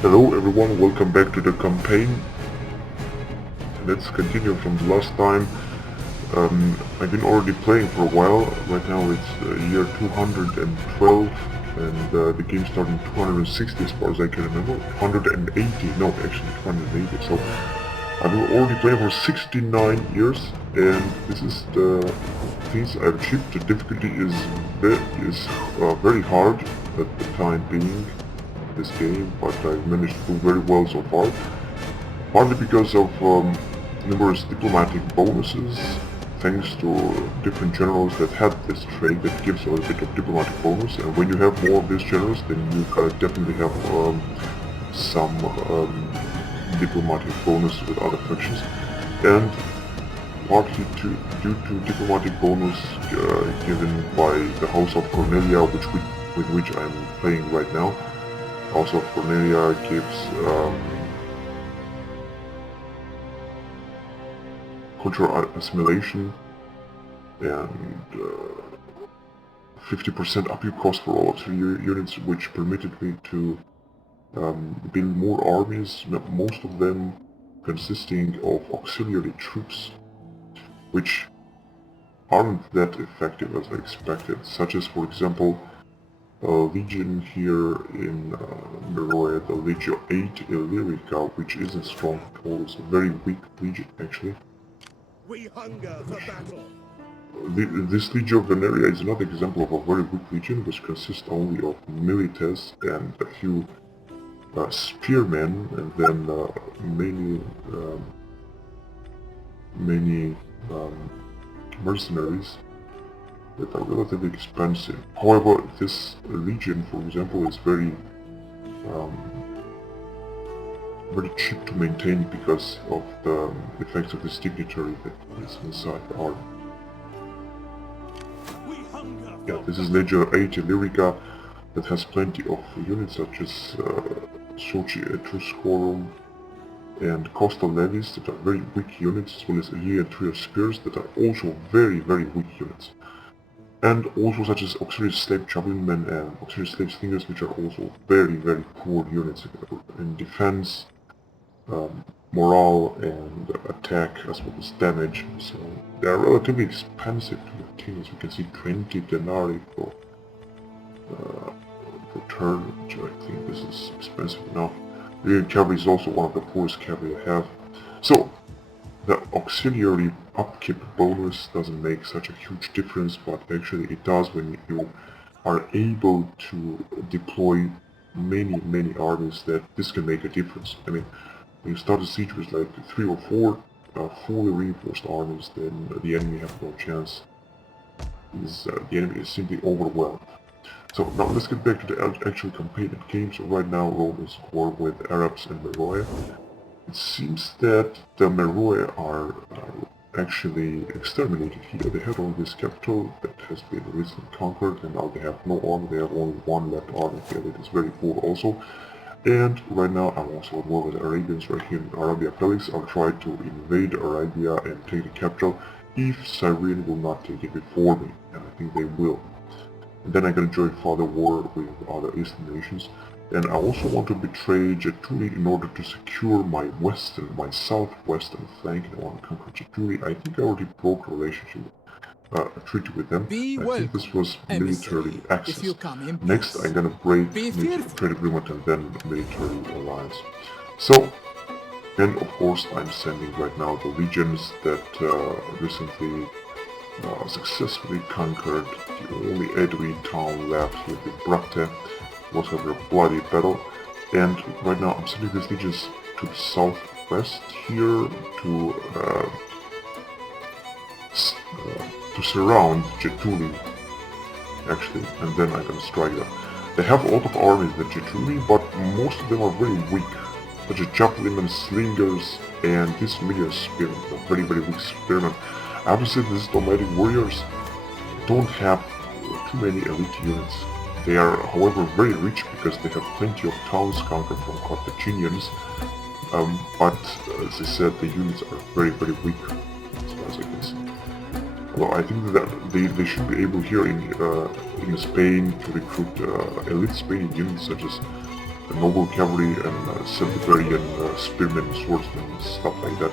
Hello everyone, welcome back to the campaign. Let's continue from the last time. I've been already playing for a while. Right now it's year 212 and the game started in 260 as far as I can remember. 280, no actually 280. So I've been already playing for 69 years and this is the things I've achieved. The difficulty is very hard at the time being. This game, but I've managed to do very well so far, partly because of numerous diplomatic bonuses, thanks to different generals that had this trait that gives a little bit of diplomatic bonus, and when you have more of these generals, then you definitely have some diplomatic bonus with other factions, and partly due to diplomatic bonus given by the House of Cornelia, with which I'm playing right now. House of Cornelia gives cultural assimilation and 50% upkeep cost for all auxiliary units, which permitted me to build more armies, most of them consisting of auxiliary troops, which aren't that effective as I expected, such as, for example, a legion here in Meroe, the Legio 8 Illyrica, which isn't strong at all. It's a very weak legion, actually. We hunger for battle. This Legio Veneria is another example of a very weak legion, which consists only of milites and a few spearmen, and then many mercenaries that are relatively expensive. However, this legion, for example, is very cheap to maintain because of the effects of this dignitary that is inside the army. Yeah, this is Legio 8 Illyrica that has plenty of units such as Soci Etruscorum and Coastal Levies that are very weak units, as well as Elia and Trio Spears that are also very weak units. And also such as auxiliary slave javelinmen and auxiliary slave slingers, which are also very poor units in defense, morale, and attack, as well as damage. So they are relatively expensive to obtain, as you can see, 20 denarii for turn, which I think this is expensive enough. The cavalry is also one of the poorest cavalry I have. So the auxiliary upkeep bonus doesn't make such a huge difference, but actually it does when you are able to deploy many armies. That this can make a difference. I mean, when you start a siege with like 3 or 4 fully reinforced armies, then the enemy have no chance. The enemy is simply overwhelmed. So now let's get back to the actual campaign and game. So right now Rome is at war with Arabs and Meroe. It seems that the Meroe are actually exterminated here. They had all this capital that has been recently conquered, and now they have no army. They have only one left army here that is very poor also. And right now I'm also at war with the Arabians right here in Arabia Felix. I'll try to invade Arabia and take the capital if Cyrene will not take it before me, and I think they will. And then I'm gonna join further war with other eastern nations. And I also want to betray Getuli in order to secure my southwestern flank. I want to conquer Getuli. I think I already broke a relationship, a treaty with them. I think this was military access. Next, I'm gonna break trade agreement and then military alliance. So, and of course, I'm sending right now the legions that recently successfully conquered the only Edwin town left here, the Bracte. Was over a bloody battle, and right now I'm sending these legions to the southwest here to surround Getuli, actually, and then I'm gonna strike them. They have a lot of armies at Getuli, but most of them are very weak, such as javelin slingers and these medium spearmen, very weak spearmen. I have to say these nomadic warriors don't have too many elite units. They are, however, very rich because they have plenty of towns conquered from Carthaginians, but as I said, the units are very weak, as far as I can see. Well, I think that they should be able here in Spain to recruit elite Spanish units such as noble cavalry and Celtiberian spearmen, swordsmen, stuff like that.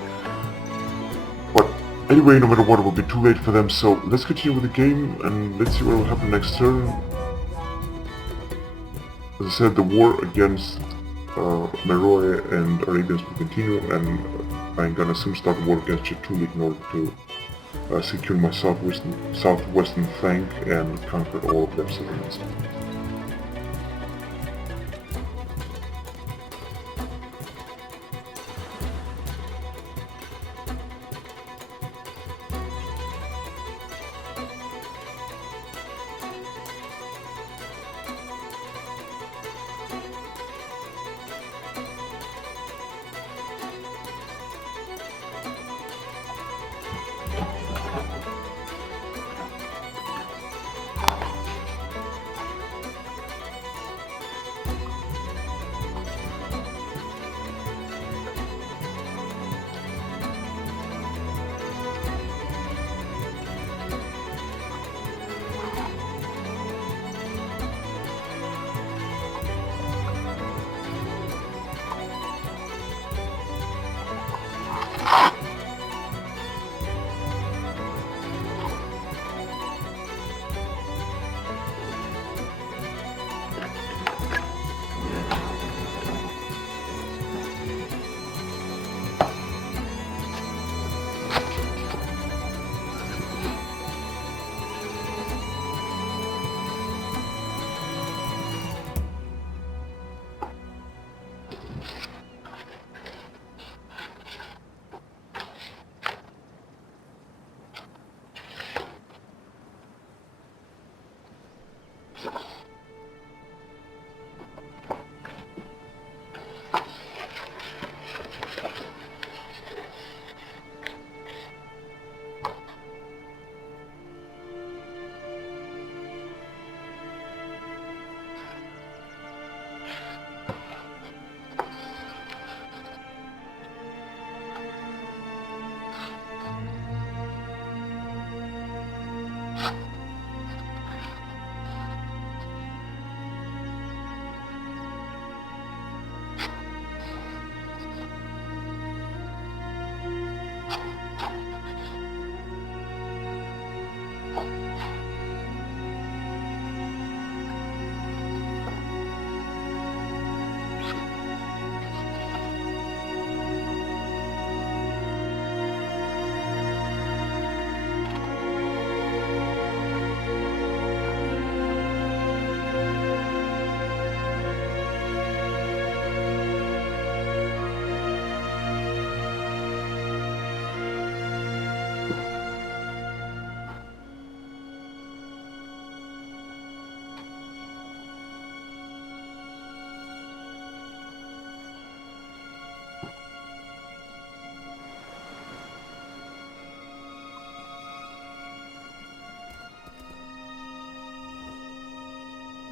But anyway, no matter what, it will be too late for them, so let's continue with the game and let's see what will happen next turn. As I said, the war against Meroe and Arabians will continue, and I'm gonna soon start the war against Chetulik in order to secure my southwestern flank and conquer all of their settlements.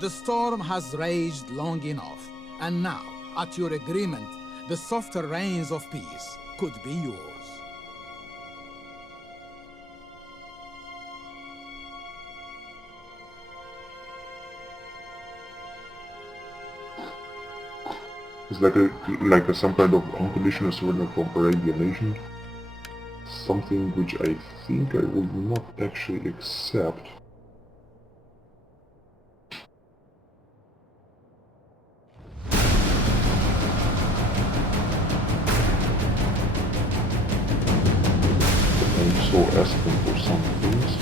The storm has raged long enough, and now, at your agreement, the softer rains of peace could be yours. It's like some kind of unconditional surrender from Arabian nation. Something which I think I will not actually accept. I'm so asking for some things.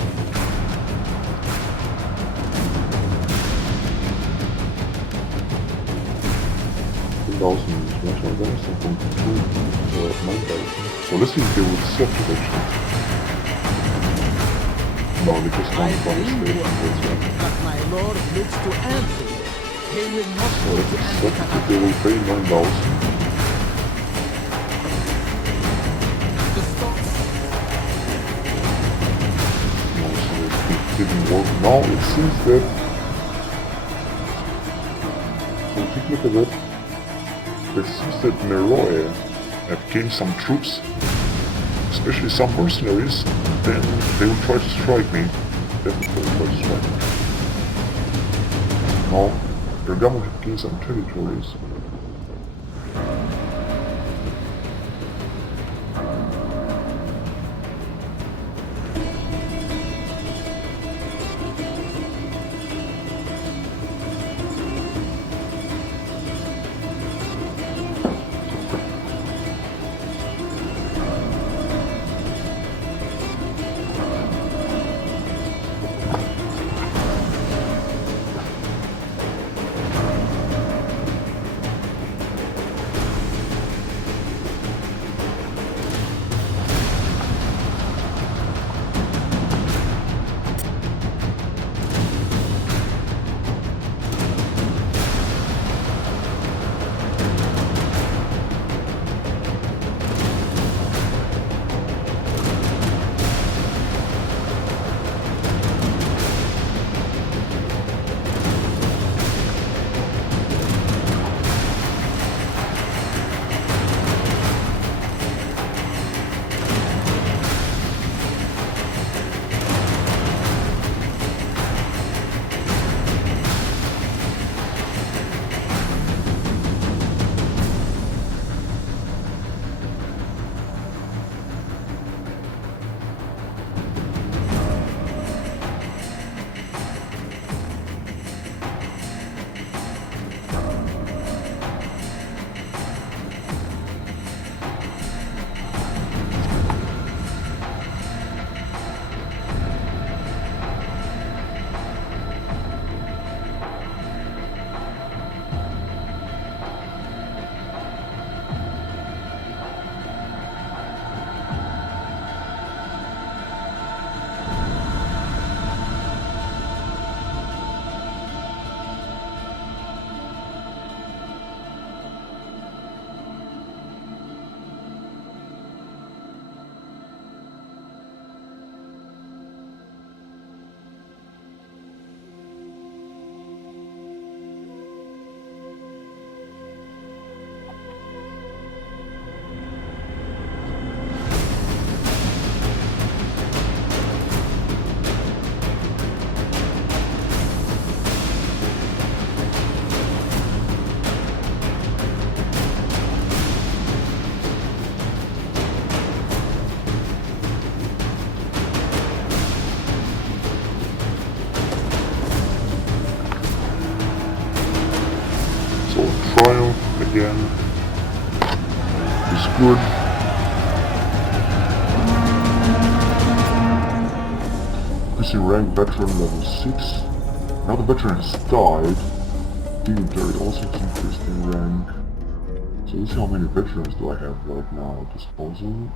So let's see if they will accept it actually. No, they just don't that my lord looks to end the war. He will not So go let's to end accept it it if they will pay 9,000. The stocks. No, so it didn't work. Now it seems that... So take a look at that. It seems that Meroe have gained some troops, especially some mercenaries, then they will try to strike me. Definitely will try to strike me. Now, Bergamo have gained some territories. again. It's good. Increasing rank veteran level 6. Now the veteran has died. Dignitary also has increased in rank. So let's see how many veterans do I have right now at disposal.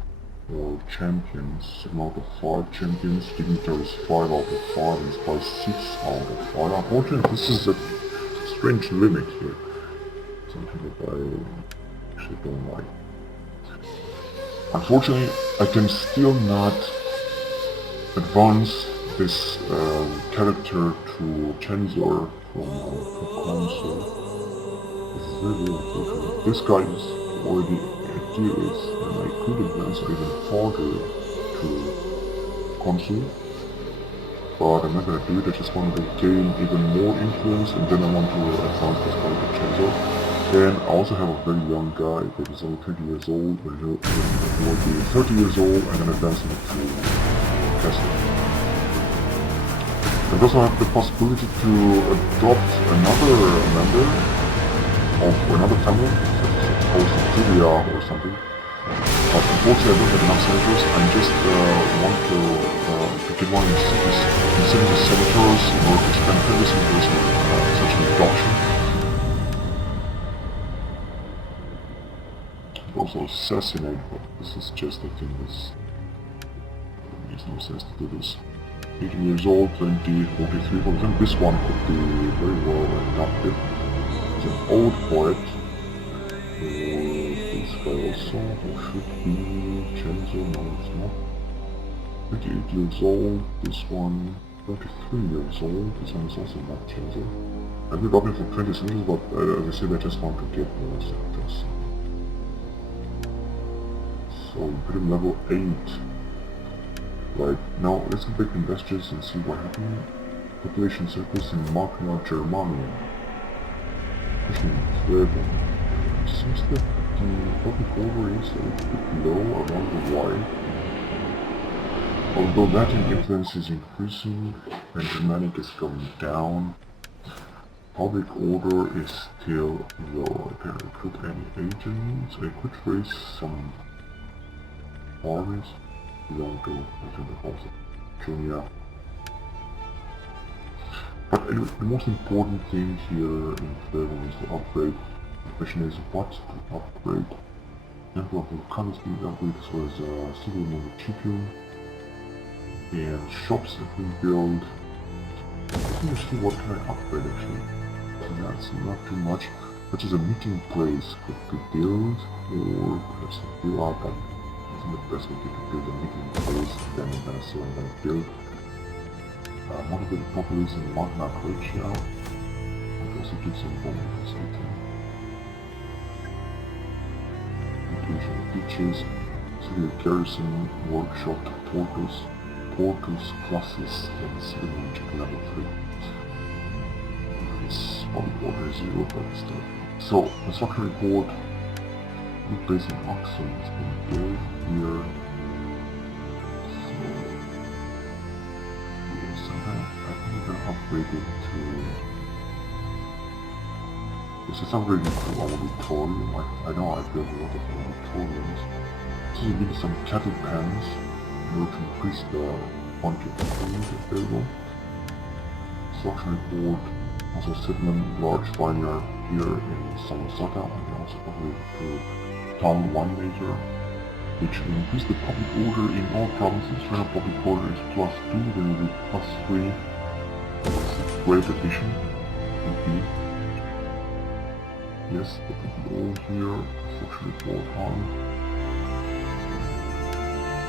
Or champions. Amount of 5 champions. Dignitaries 5 out of 5 and spy 6 out of 5. Unfortunately, this is a strange limit here. Something that I actually don't like. Unfortunately, I can still not advance this character to Chancellor from console. This is very unfortunate. This guy is already at DS, and I could advance even farther to console. But I'm not gonna do it. I just want to gain even more influence, and then I want to advance this guy to Chancellor. And I also have a very young guy that is only 20 years old, but he will be 30 years old, and then advance him to Castle. I also have the possibility to adopt another member of another family, such as Julia or something. But unfortunately I don't have enough senators. I just want to get one in cities senators in order to spend everything on such an adoption. Also assassinate, but this is just, I think this makes no sense to do this. 18 years old, 20, 43, but I think this one could be very well adopted. He's an old poet. This guy also, who should be Chancellor, no it's not. 28 years old, this one 33 years old, this one is also not Chancellor. I've been adopted for 20 senators, but as I said, I just want to get more senators. So, put him level 8. Right, now let's go back to investors and see what happened. Population surplus in Magna Germania. Which means Sweden. It seems that the public order is a little bit low, I wonder why. Although Latin influence is increasing and Germanic is going down, public order is still low. I can't recruit any agents. I could raise some armies. Belong to the also Junior. But anyway, the most important thing here in Flavor is to upgrade. The question is what to upgrade. Example of volcanoes being upgraded as well as civil municipal and shops that we build. Let me see what can I upgrade actually. So that's not too much. Such as a meeting place could be built or perhaps a build out. The best way to build a meeting place, then so I'm gonna build motivated populace in Magna Graecia, and also give some bonus facility. Inclusion of beaches, civil garrison, workshop, portals, classes, and civil magic level 3. This public order 0, but still. So, construction report. Good base in Oxford has been built here. So yes, I think we can upgrade it to this is upgraded to auditorium. I know I built a lot of auditoriums. So you need some cattle pens in order to increase the quantity of food available. Construction report, also settlement large vineyard here in Samosata, and also upgrade to town winemaker, which will increase the public order in all provinces. When a public order is +2, then it will be +3. That's a great addition. Would be. Yes, that would be all here. Unfortunately, all town.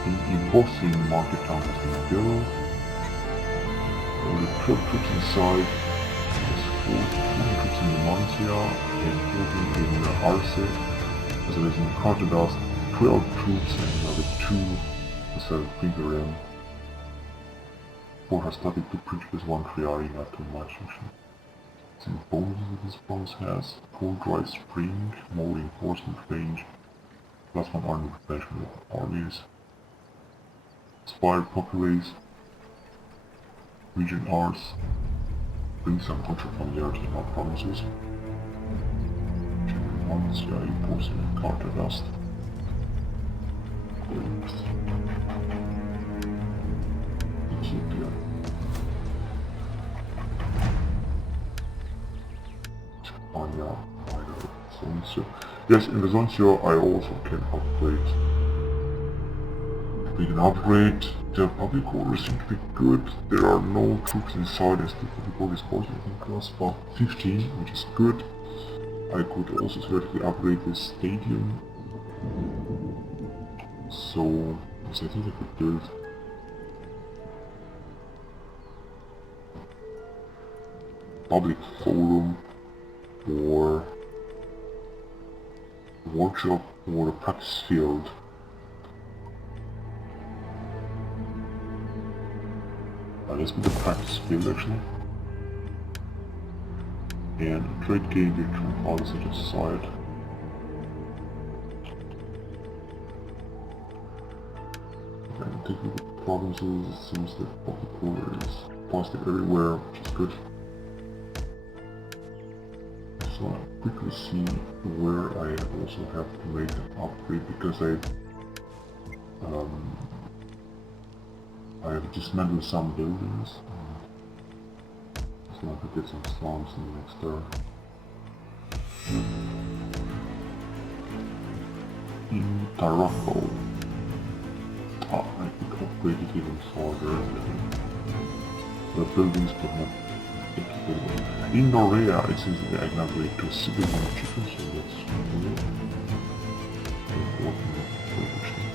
In Bossing, market town has been built. The 12 troops inside. There's 14 troops in Numancia and 14 in Arce. As well as in Cartadas, 12 troops and another 2 beside Imperium. 4 has started to preach with 1 Triari, not too much actually. Some bonuses that this bonus has: cold dry spring, more reinforcement range, +1 army replenishment of armies, inspired populace, region Ars, bring some cultural familiarity in our provinces. ones, yeah, you post in counter dust. Great. Ethiopia. Japan, Zoncio. Yes, in the Zoncio I also can upgrade. We can upgrade the public order seems to be good. There are no troops inside as the public order is posted in class about 15, which is good. I could also theoretically upgrade this stadium. So, yes, I think I could build public forum or workshop or a practice field. Let's put the practice field actually. And a trade gauge from all this other side. And taking the provinces, it seems that public order is positive everywhere, which is good. So I'll quickly see where I also have to make an upgrade because I have dismantled some buildings. So I could get some slums in the next turn. In Tarako. I could upgrade it even further. The buildings but not equipable. In Norea it seems that I can upgrade to civilian chicken, so that's good. Important refurbishment.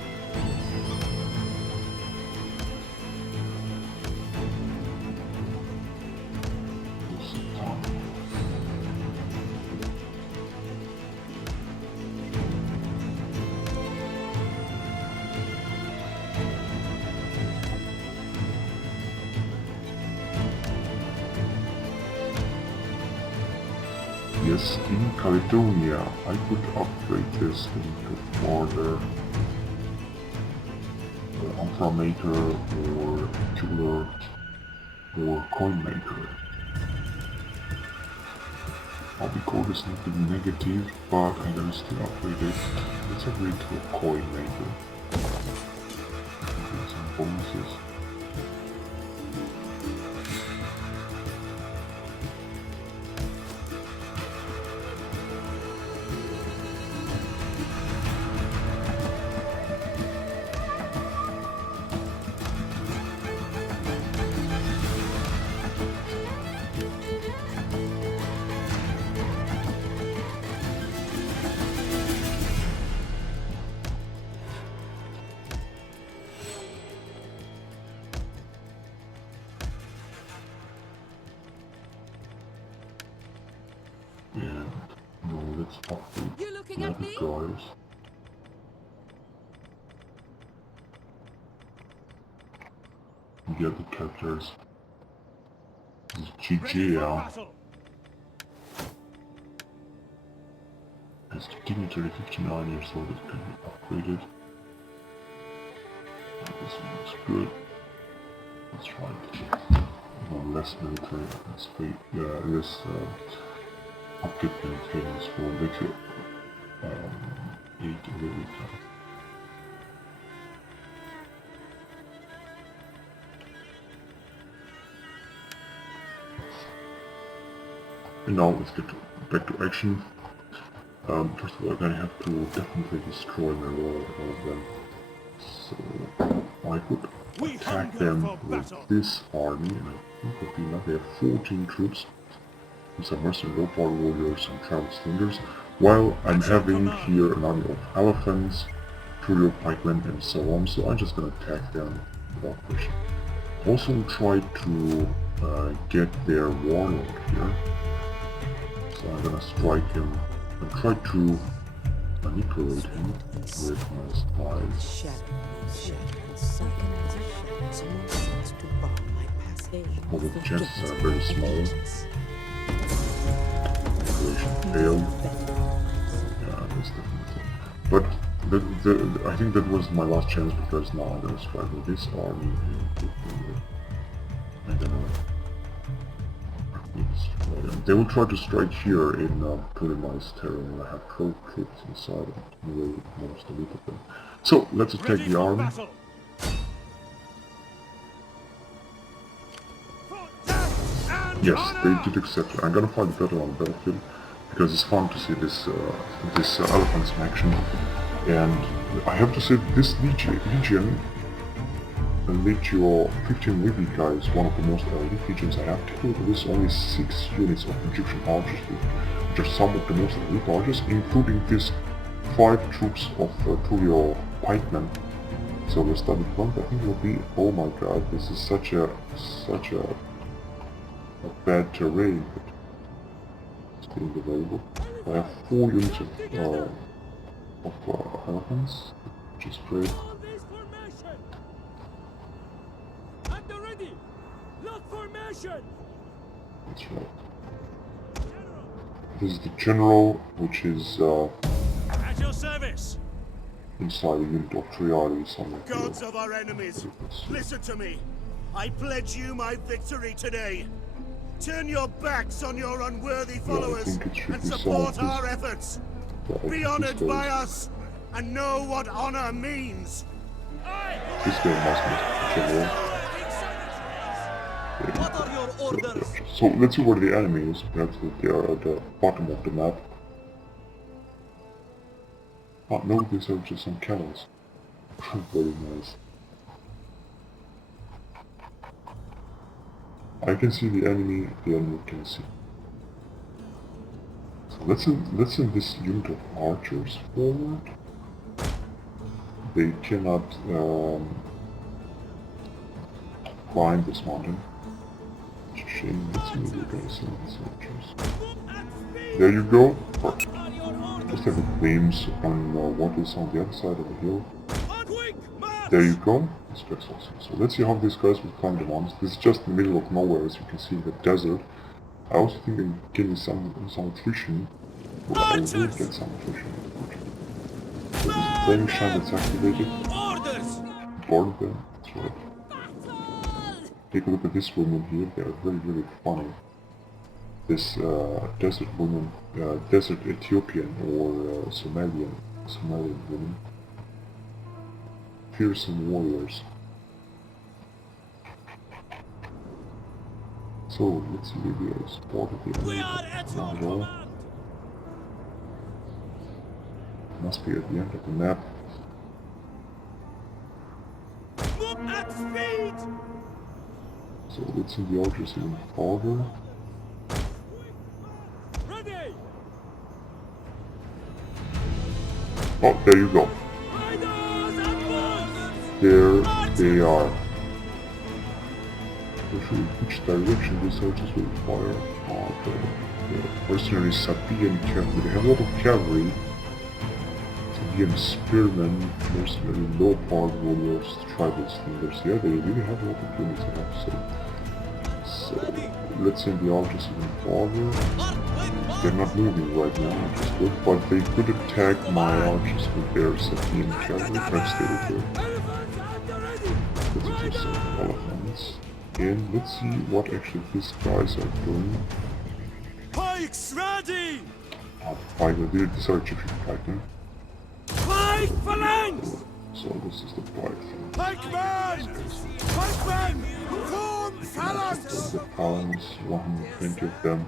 Yes, in Caledonia, I could upgrade this into further informator or jeweler or coin maker. Code is not the negative, but I'm gonna still upgrade it. Let's upgrade to a coin maker. Get some bonuses. Let's upgrade the guys. The other characters. This is GG, yeah. It's dignitary 59 years old, it can be upgraded. This one looks good. That's right. No, less military. Let's pay, less upkeep maintenance for literally 8 every time. And now let's get back to action. First of all, I'm gonna have to definitely destroy my wall, all of them. So I could attack them with this army, and I think would be enough. They have 14 troops, some mercenary leopard warriors and travel slingers, while I'm having here an army of elephants, courier pikemen, and so on. So I'm just gonna attack them without question. Also try to get their warlord here. So I'm gonna strike him and try to manipulate him with my spies. Although the chances are very small. Manipulation failed. Yeah, that's definitely. But I think that was my last chance because now I'm gonna strike with this army and I'm gonna They will try to strike here in pretty nice terrain. I have troops inside and really most elite of them. So let's attack Ready the for army. battle. For death and Yes, honor! they did exactly. I'm gonna fight the battle on the battlefield because it's fun to see this elephants in action. And I have to say this Legio 15 Libby guy is one of the most elite legions I have. Technically, there's only 6 units of Egyptian archers, which are some of the most elite archers, including these 5 troops of Tulio pikemen. So the study front, I think, will be. Oh my god, this is such a bad terrain. But it's being available. I have 4 units of elephants, which is great. All this formation! At the ready! Lock formation! That's right. This is the general, which is At your service! inside a unit of Triadi somewhere. Gods of our enemies, listen to me. I pledge you my victory today. Turn your backs on your unworthy followers think it should and be support some of our efforts. Yeah, Be honored by us and know what honor means. This guy must be general. What are your orders? So let's see where the enemy is. Perhaps that they are at the bottom of the map. Oh no, these are just some camels. Very nice. I can see the enemy can see. So let's send this unit of archers forward. They cannot climb this mountain. It's a shame. Let's see if we're gonna send these archers. There you go. Perfect. Just have a glimpse on what is on the other side of the hill. There you go. This guy's awesome. So let's see how these guys will climb the mountains. This is just in the middle of nowhere, as you can see, the desert. I also think I'm getting some attrition. Well, I will get some attrition. So this is the flaming shine that's activated. Board them. That's right. Take a look at this woman here. They are very, very funny. This desert woman, desert Ethiopian or Somalian woman. Fearsome warriors. So let's see if we are spotted the enemy. Not at all. Must be at the end of the map. At speed! So let's see the archers even farther. Ready! Oh, there you go. There they are. Which direction these archers will fire? The mercenary Sabian cavalry. They have a lot of cavalry. Sabian spearmen, mercenary leopard warriors, tribal slingers. Yeah, they really have a lot of units, I have to say. So let's send the archers even farther. They're not moving right now, which is good, but they could attack my archers with their Sabian cavalry. Perhaps they will do. Let's just send elephants. And let's see what actually these guys are doing. Pikes ready! These are Egyptian pikemen. Pike phalanx! So this is the pike thing. Pikemen! Pikemen! Form phalanx! The phalanx, 120 of them.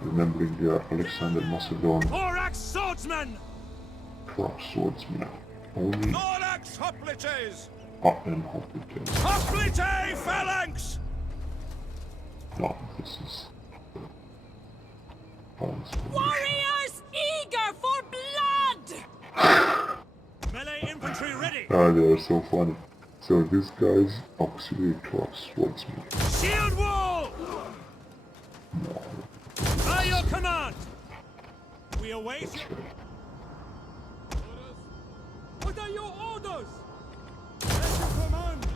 Remembering the Alexander Macedon Thorax swordsmen! cross swordsman. Only Thorax hoplites! up and hoplite. Hoplite phalanx! No, this is the phalanx. Warriors eager for blood! Melee infantry ready! Ah, they are so funny. So these guys, auxiliary cross swordsman. Shield wall! No, By your command! We await. that's right. What are your orders? At your command!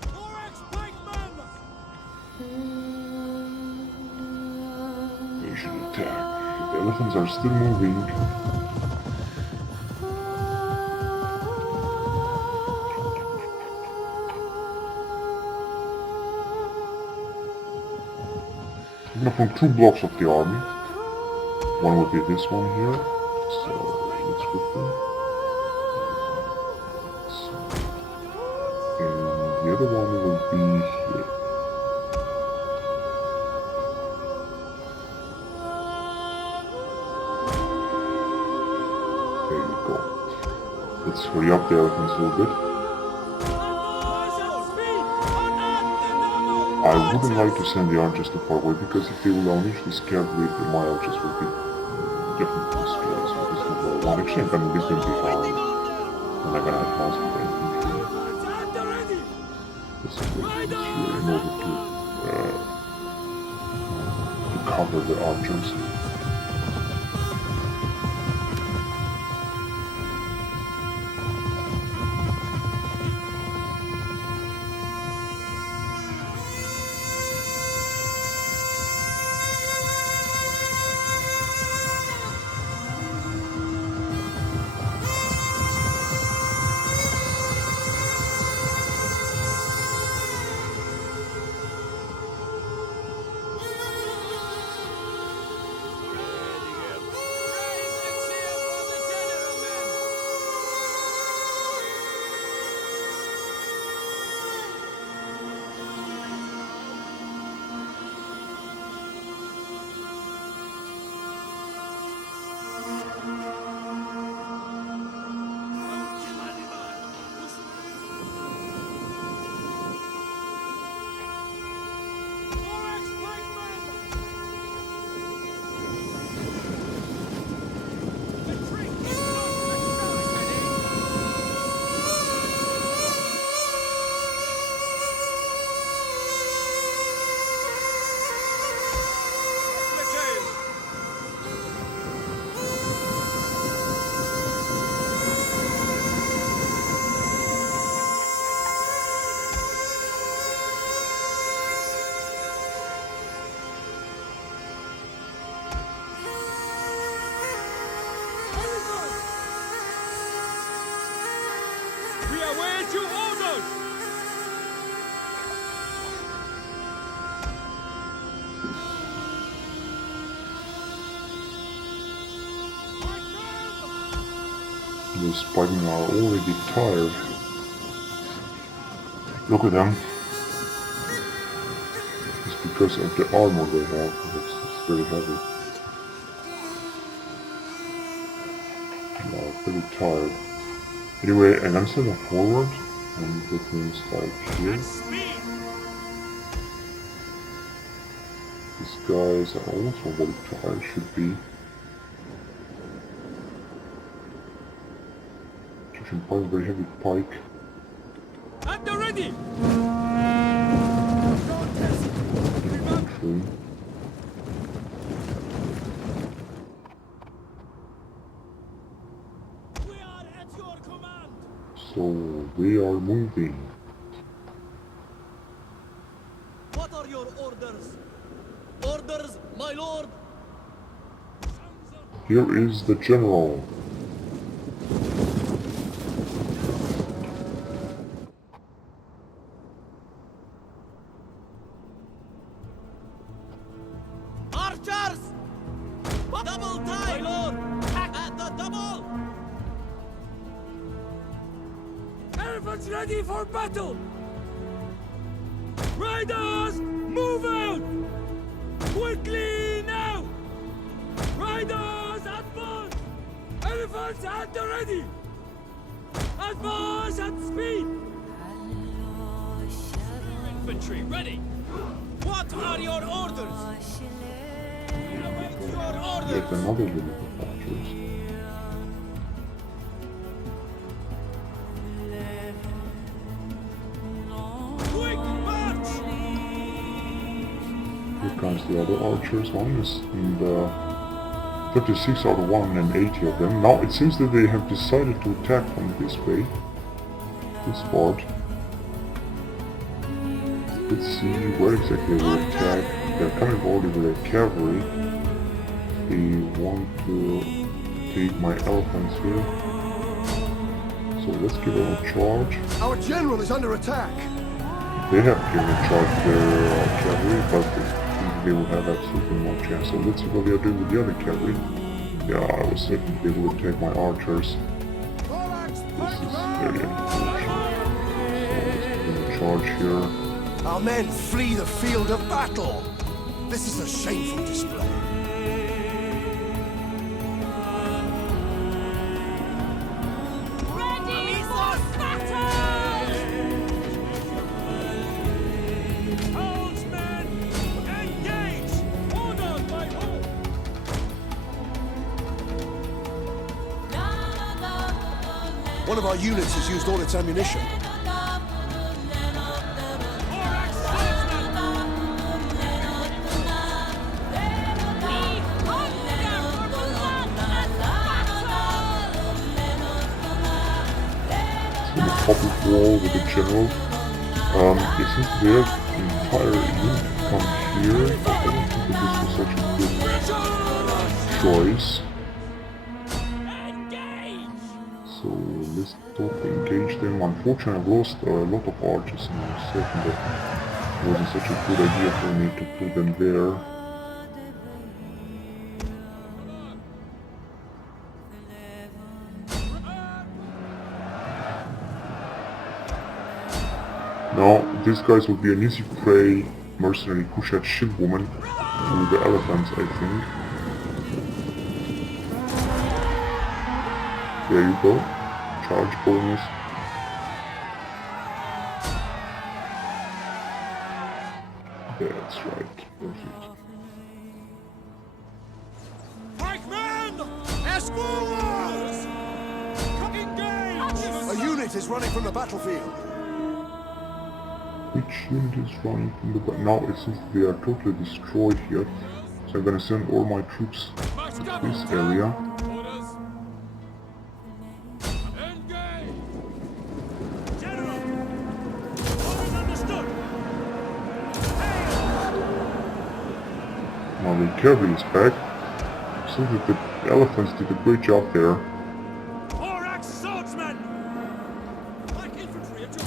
Thorax pikemen! They should attack. The elephants are still moving. gonna form 2 blocks of the army. One will be this one here. So let's put them. And the other one will be here. There you go. Let's hurry up the elephants a little bit. I wouldn't like to send the archers too far away because if they will unleash this cavalry, then my archers will be definitely destroyed. So this is what I want. Actually, I'm gonna leave them behind. And I'm gonna advance with the infantry. This is what in order to cover the archers. The Spartans are already tired. Look at them. It's because of the armor they have. It's very heavy. They are pretty tired. Anyway, I'm gonna send them forward, and that means like here. These guys are also very tired, should be. Find a very heavy pike. At the ready! Infantry. We are at your command! So we are moving. What are your orders? Orders, my lord! Here is the general. Archers! Double time! My lord! At the double! Elephants ready for battle! Riders, move out! Quickly now! Riders, advance! Elephants at the ready! Advance at speed! Infantry ready! What are your orders? Your orders! Yet another unit of archers. Quick march! Here comes the other archers. One is in the 36 out of 180 of them. Now it seems that they have decided to attack from this way. This part. Let's see where exactly they will attack. They're coming already with their cavalry. They want to take my elephants here. So let's give them a charge. Our general is under attack. They have given a charge their cavalry, but they would have absolutely no chance. So let's see what they are doing with the other cavalry. Yeah, I was certain they would attack my archers. This is very unfortunate. So let's put in a charge here. Our men flee the field of battle. This is a shameful display. Ready for battle! Helmsmen, engage! Ordered by who? One of our units has used all its ammunition. Public wall with the general. It seems their entire unit come here. I don't think that this was such a good choice. So let's totally engage them. Unfortunately, I've lost a lot of archers, and I'm certain that it wasn't such a good idea for me to put them there. Now, these guys will be an easy prey, mercenary Kushite shipwoman to the elephants, I think. There you go. Charge bonus. That's right. Perfect. Pikemen! Escorts! Engage! A unit is running from the battlefield. Which unit is running from the back? Now it seems they are totally destroyed here. So I'm gonna send all my troops to this area. Orders. Engage! General! Orders understood! Now the cavalry is back. Seems that the elephants did a great job there. Horax swordsmen! Like infantry at your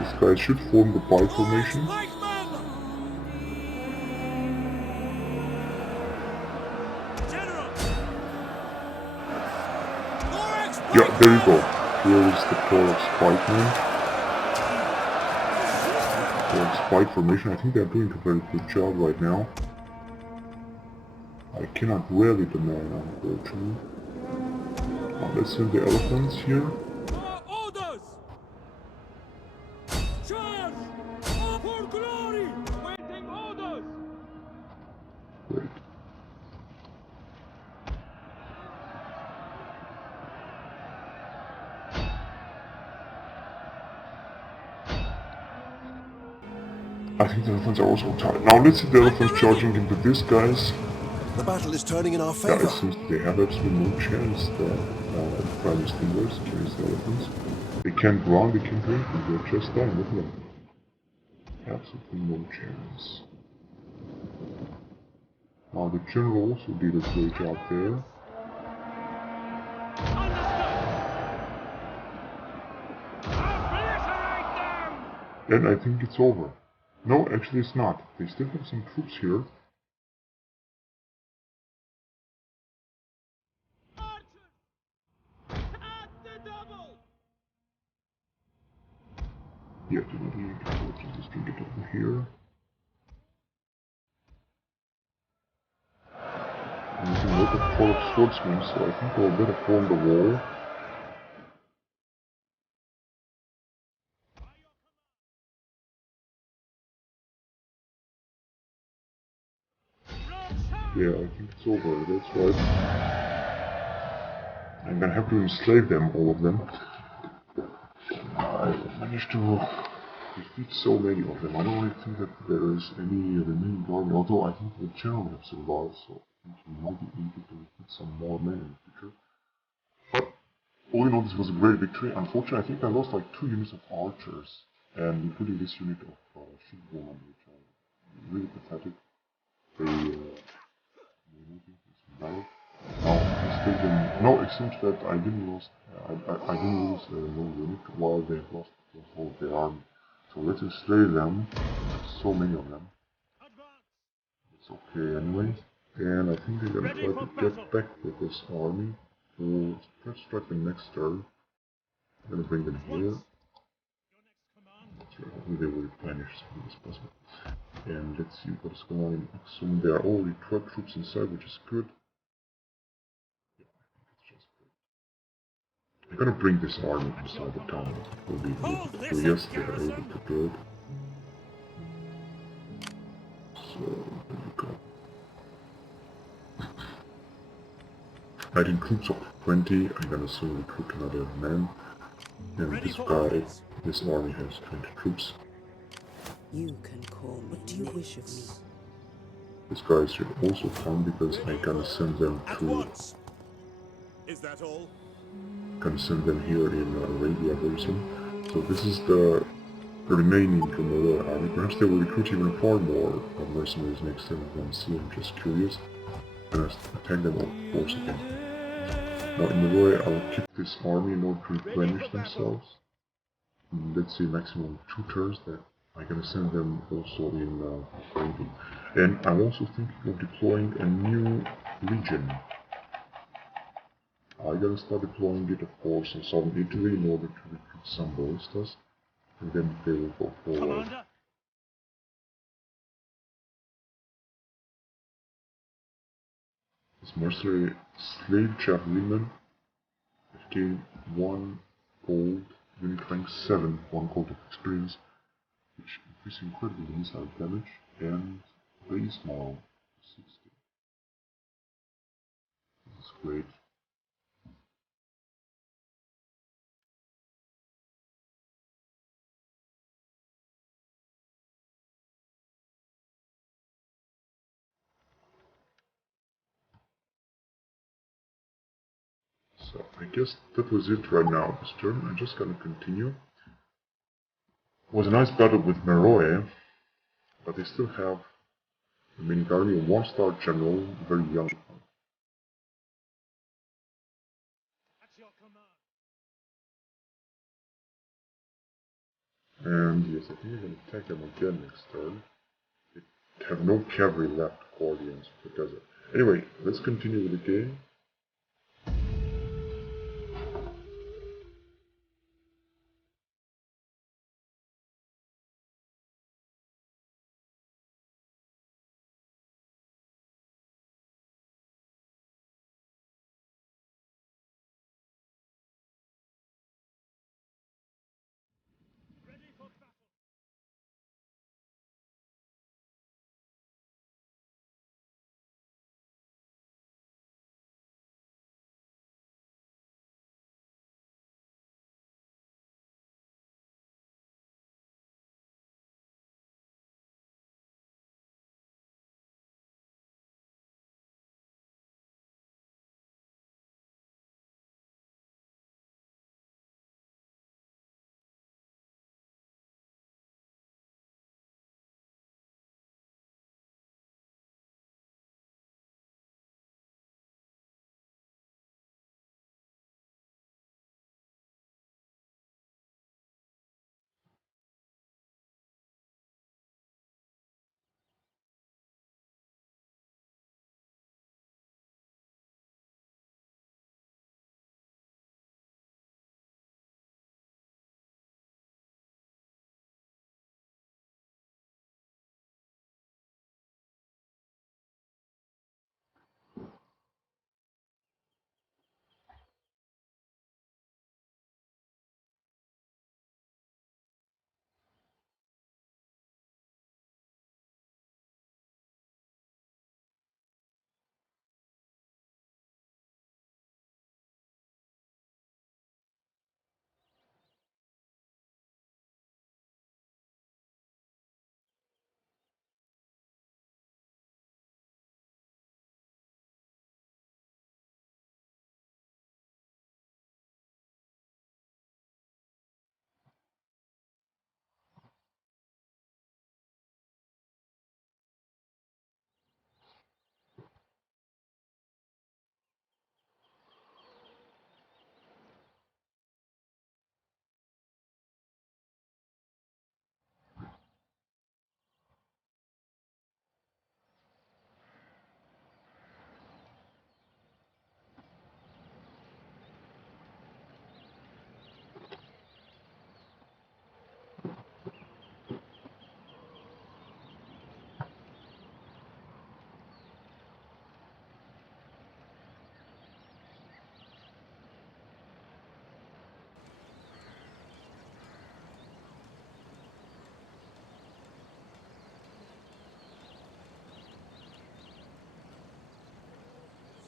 These guys should form the pie formation. Pikemen! General! Horax Yeah, there you go. Here is the Thorax pikemen. Thorax pike formation. I think they're doing a very good job right now. I cannot rally the man, unfortunately. Now let's send the elephants here. orders! Charge! For glory! Waiting orders! Great. I think the elephants are also tired. Now let's see the elephants charging into these guys. The battle is turning in our Yeah, favor. it seems they have absolutely no chance. The prime steamers against the elephants. They can't run, they can't do anything. They're just dying. Look at them. Absolutely no chance. Now the general also did a great job there. And I think it's over. No, actually it's not. They still have some troops here. Yeah, definitely. Let's just get over here. I'm using a lot of Thorax swordsmen, so I think I'll better form the wall. Yeah, I think it's over, that's right. I'm gonna have to enslave them, all of them. I managed to defeat so many of them. I don't really think that there is any remaining army, although I think the general have survived, so I think he might be able to defeat some more men in the future. But all in all, this was a great victory. Unfortunately, I think I lost like 2 units of archers, and including this unit of shipwomen, which are really pathetic. They battle. Now, let's take them. No, it seems that I didn't lose. I didn't lose no unit while they lost the whole of their army. So let's enslave them. So many of them. okay anyway. And I think they're gonna try to get back with this army. Or try to strike the next turn. I'm gonna bring them here. That's right, hopefully they will replenish as soon as possible. And let's see what is going on in Axum. There are already 12 troops inside, which is good. Yeah, I think it's just good. I'm gonna bring this army inside the town. It will be good. So yes, they are able to do it. So, there you go. Adding troops of 20, I'm gonna soon recruit another man. And this guy, this army has 20 troops. You can call me. What do you wish of me? These guys should also come because I'm gonna send them At to... once. Is that all? Gonna send them here in Arabia very soon. So this is the remaining Cornelia army. Perhaps they will recruit even far more mercenaries next time we're gonna see. I'm just curious. And attack them all force again. Now in the way I'll keep this army in order to replenish themselves. And let's see, maximum 2 turns that I'm gonna send them also in Arabia. And I'm also thinking of deploying a new legion. I gotta start deploying it, of course, in southern Italy in order to recruit some ballistas, and then they will go forward. Commander. This mercenary slave javelin, 15, 1 gold, unit rank 7, 1 gold of experience, which increases incredibly missile damage, and base model 60. This is great. So I guess that was it right now this turn. I'm just gonna continue. It was a nice battle with Meroe, but they still have a mini army, a 1-star general, very young. At your command. And yes, I think we're gonna attack them again next turn. They have no cavalry left, Guardians of the Desert. Anyway, let's continue with the game.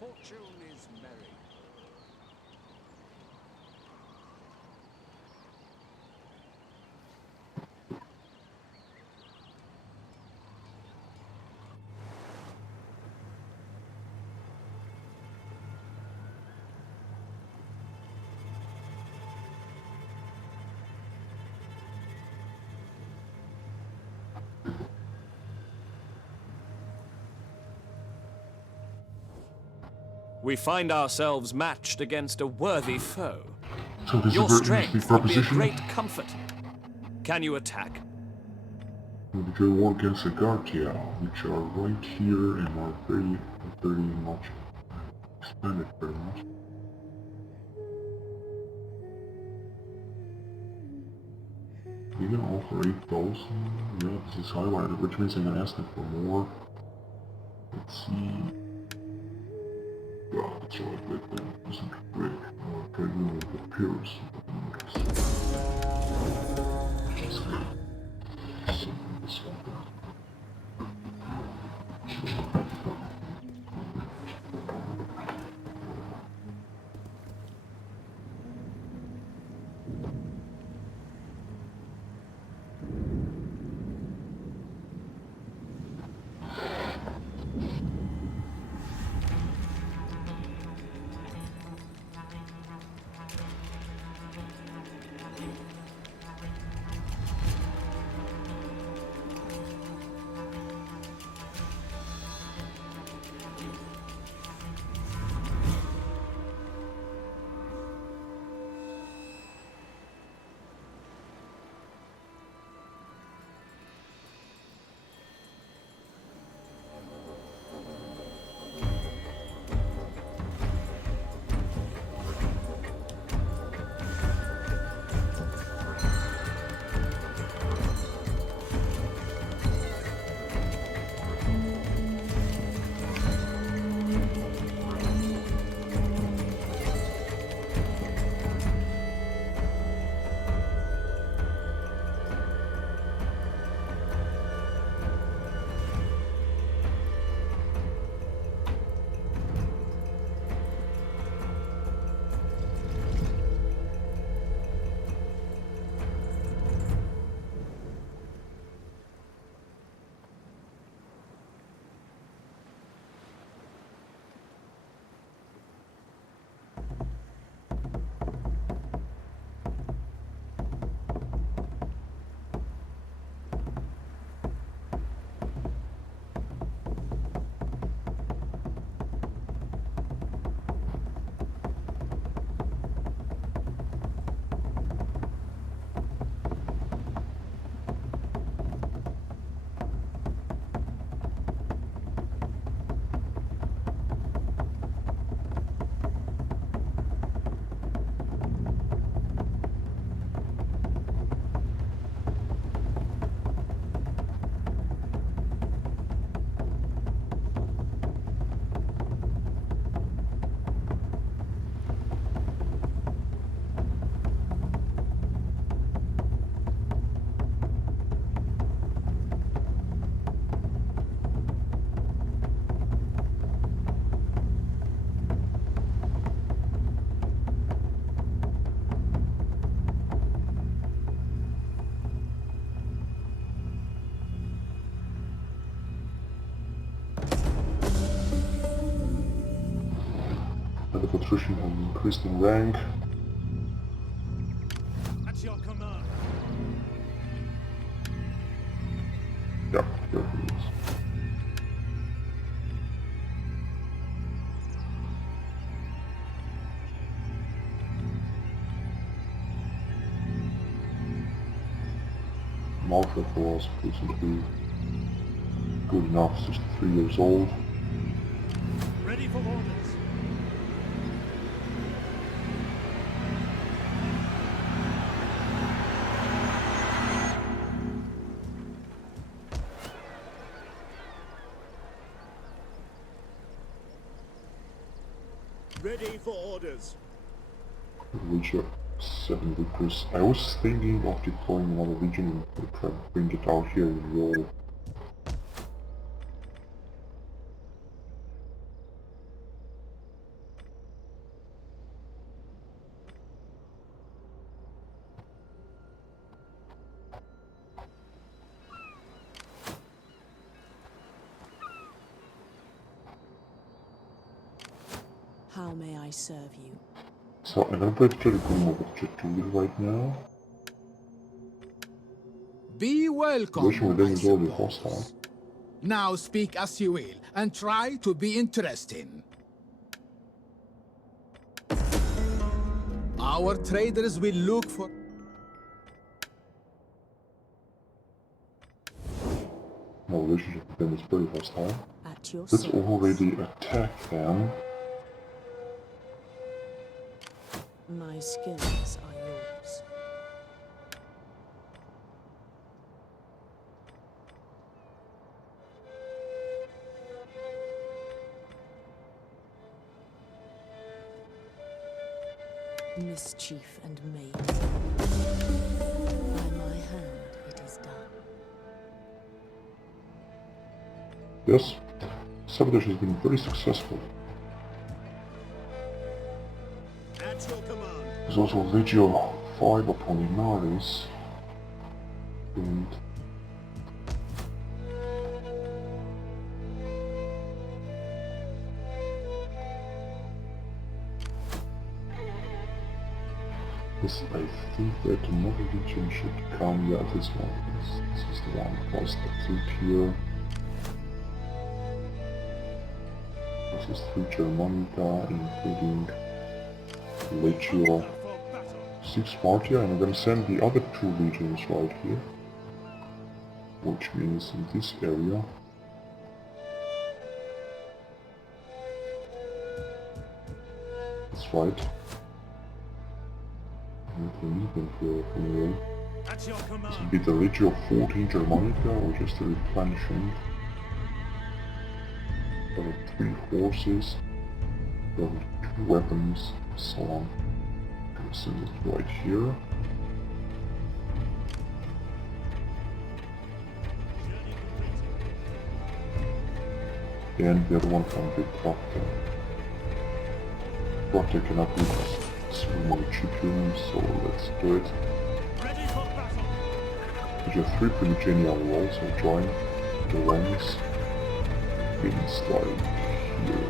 Fortune is merry. We find ourselves matched against a worthy foe. So this Your is a very strength interesting would be a proposition. great comfort. Can you attack? We do war against the Guardia, which are right here and are very much expanded very much. You're gonna offer 8,000. Yeah, this is highlighted, which means I'm gonna ask them for more. Let's see. Yeah, that's right, but that isn't great. Trade union with the peers. That's good. So, this one. The patrician has increased in rank. At your command. Yeah, there he is. Malta was recently good enough, 63 years old. Ready for orders. Ready for orders. Reach 7 victories. I was thinking of deploying another legion and try to bring it out here in Roll. How may I serve you? So I'm gonna break through the room over to Julie right now. Be welcome, Relation with them I is already suppose. hostile. Now speak as you will, and try to be interesting. Our traders will look for... My relationship with them is very hostile. At your Let's service. already attack them. My skills are yours. Mischief and maid. By my hand it is done. Yes, sabotage has been very successful. At your command. There's also Legio 5 upon Inaris. And this, I think that another region should come. Yeah, this one. This is the one across the fleet here. This is 3 Germanica, including Legio 6 Martia, and I'm gonna send the other 2 legions right here. Which means in this area. That's right. I need them here anyway. At your This command. would be the Legio 14 Germanica, or just a replenishing. There are 3 horses, there are 2 weapons, so on. I'm gonna send it right here. And the other one from the Proctor. Proctor cannot reach Sumo Chipium, so let's do it. Ready for battle. Legio 3 Primigenia will also join the ranks. It's like here.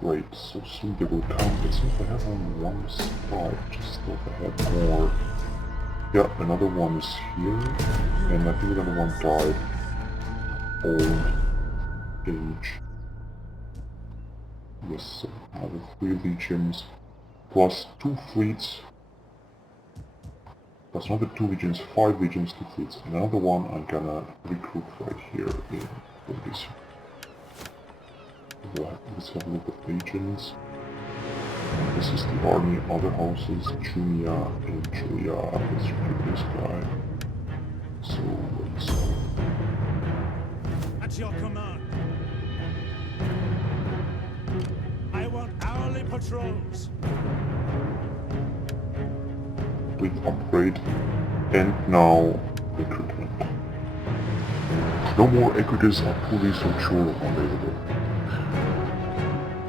Great, so soon they will come. It seems I have only one spot, just thought I had more. Yeah, another one is here, and I think another one died. Old age. Yes, so I have 3 legions, plus 2 fleets, plus another 2 legions, 5 legions, 2 fleets, and another one I'm gonna recruit right here in this. Let's have a look at legions. This is the army, other houses, Junia and Julia. Let's recruit this guy. So let's At your command. I want hourly patrols. complete upgrade, and now recruitment. No more equities are fully secure available.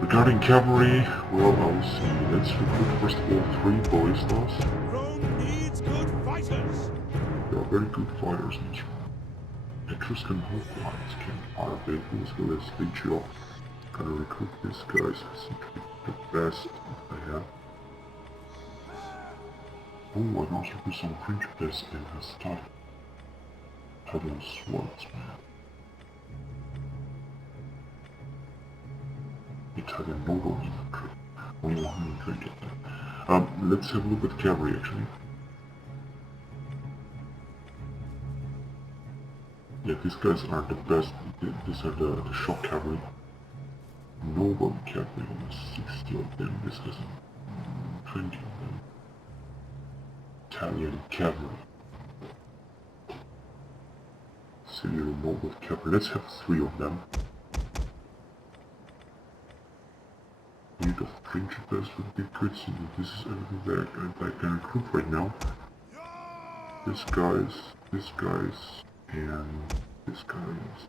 Regarding cavalry, well, I'll see. Let's recruit first of all 3 ballistas. Rome needs good fighters. They are very good fighters in this room. Etruscan hoplites can fire vehicles as well as Legio. Gotta recruit these guys. I think the best I have. Oh, I can also do some principes in his stuff. Italian swordsman. Italian noble infantry. Only 130 of them. Let's have a look at cavalry actually. Yeah, these guys are the best. These are the shock cavalry. Noble cavalry, almost 60 of them. This is 20 of them. Italian cavalry. Syrian noble cavalry. Let's have 3 of them. Need of principes would be good. So this is everything that I can recruit right now. This guy's, and this guy's.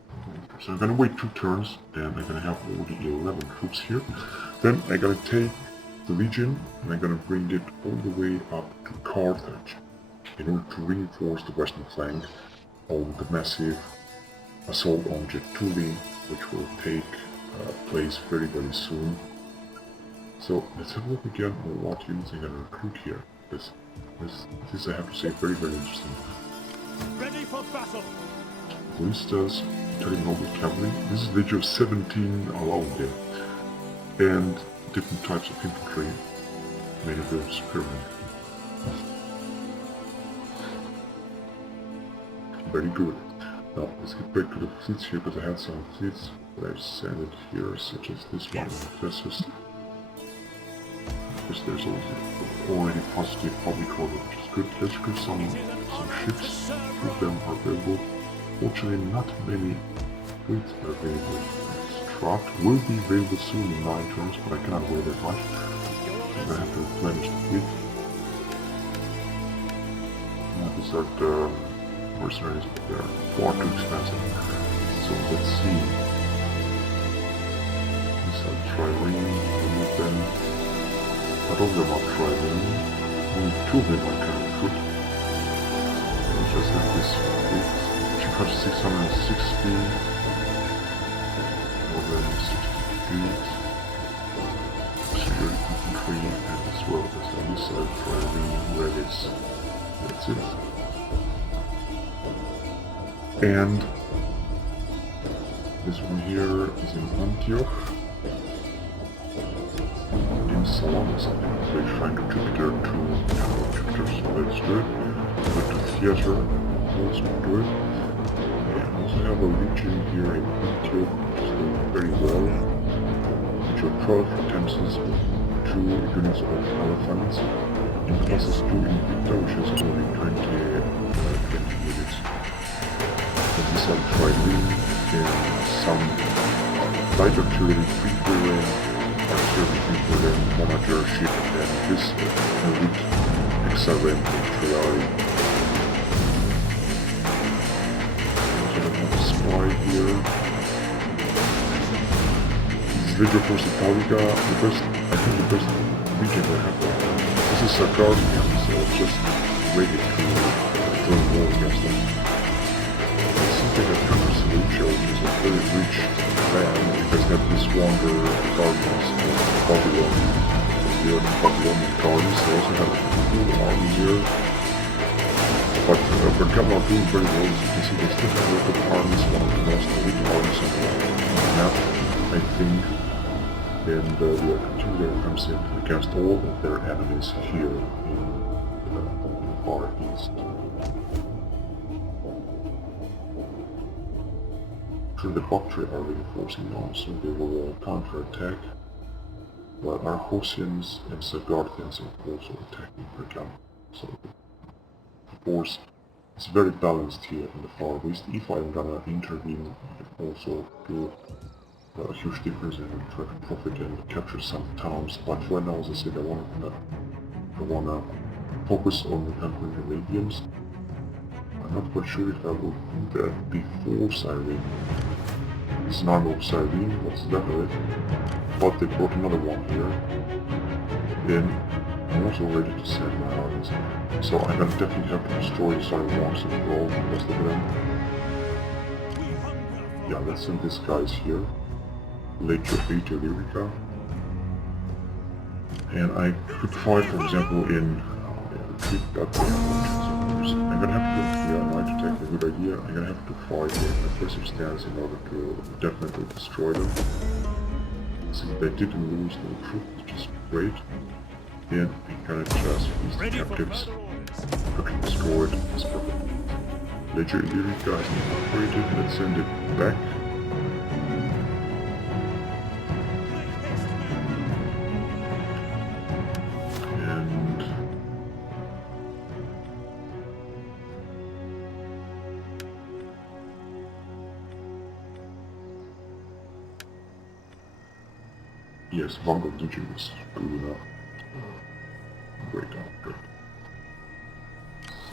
So I'm gonna wait 2 turns, and I'm gonna have all the 11 troops here. Then I'm gonna take the Legion, and I'm gonna bring it all the way up to Carthage in order to reinforce the western flank of the massive assault on Getuli, which will take place very soon. So let's have a look again on what units I'm gonna recruit here. This I have to say very interesting. Ready for battle! Ballistas, Italian Noble Cavalry. This is Legion of 17 alone there. And different types of infantry, many of them spearmen. Very good. Now let's get back to the fleets here, because I had some fleets that I've sent here, such as this one, Victis. Because there's already positive public order, which is good. Let's recruit some ships. 2 of them are available. Fortunately, not many fleets are available. Strat will be available soon in 9 turns, but I cannot wait that much. So I have to replenish the fleet. Now these are the mercenaries, but they're far too expensive. So let's see. These are Trireme, remove them. Not all of them are Trireme. Only 2 of them I can recruit. We just have this fleet. She costs 660. More than 60 security infantry, and as well as on this side Trireme, Revis. That's it. And this one here is in Antioch. In Salamis, I think they're trying to Jupiter to Jupiter, so that's good. But to theater, also good. And also have a legion here in Antioch, which is doing very well. Which are 12 utensils with 2 units of elephants. In plus is 2 in Victor, which is only 20 units. And these are Trireme and some light artillery, 3-wheeler, artillery 3-wheeler, monager ship, and this elite XRM artillery. Also have a spy here. This is Legion Force Italica, I think the best legion I have. This is a Guardian, so it's just ready to join war against them. They have Congress Lucha, which is a very rich land, because they have this wonder gardens of Babylon. They are Babylonian gardens. They also have a full army here. But Bergamo are doing very well. As you can see, they still have local armies, one of the most elite armies on the map, I think. And the artillery comes in against all of their enemies here in the Far East. The Bactria are reinforcing now, so they will counter-attack, but our Hosians and Sagarthians are also attacking Pergam. So the force is very balanced here in the Far East. If I'm gonna intervene, I can also do a huge difference and try to profit and capture some towns. But right now, as I said, I wanna focus on conquering the Arabians. I'm not quite sure if I will do that before Cyrene. This is an army of Cyrene, what's left of it. But they brought another one here. And I'm also ready to send my armies. So I'm gonna definitely have to destroy the Cyrene ones and all the rest of them. Yeah, let's send these guys here. Legio 8 Lyrica. And I could fight, for example, in retreat that I'm gonna have to, yeah, night attack is a good idea. I'm gonna have to fight in aggressive stance in order to definitely destroy them. See, they didn't lose no troops, which is great. And I'm gonna just use the captives. Quickly destroyed, it's perfect. Legio Illyrica has been upgraded, let's send it back. Yes, Vanguard Legion is good enough. Great upgrade.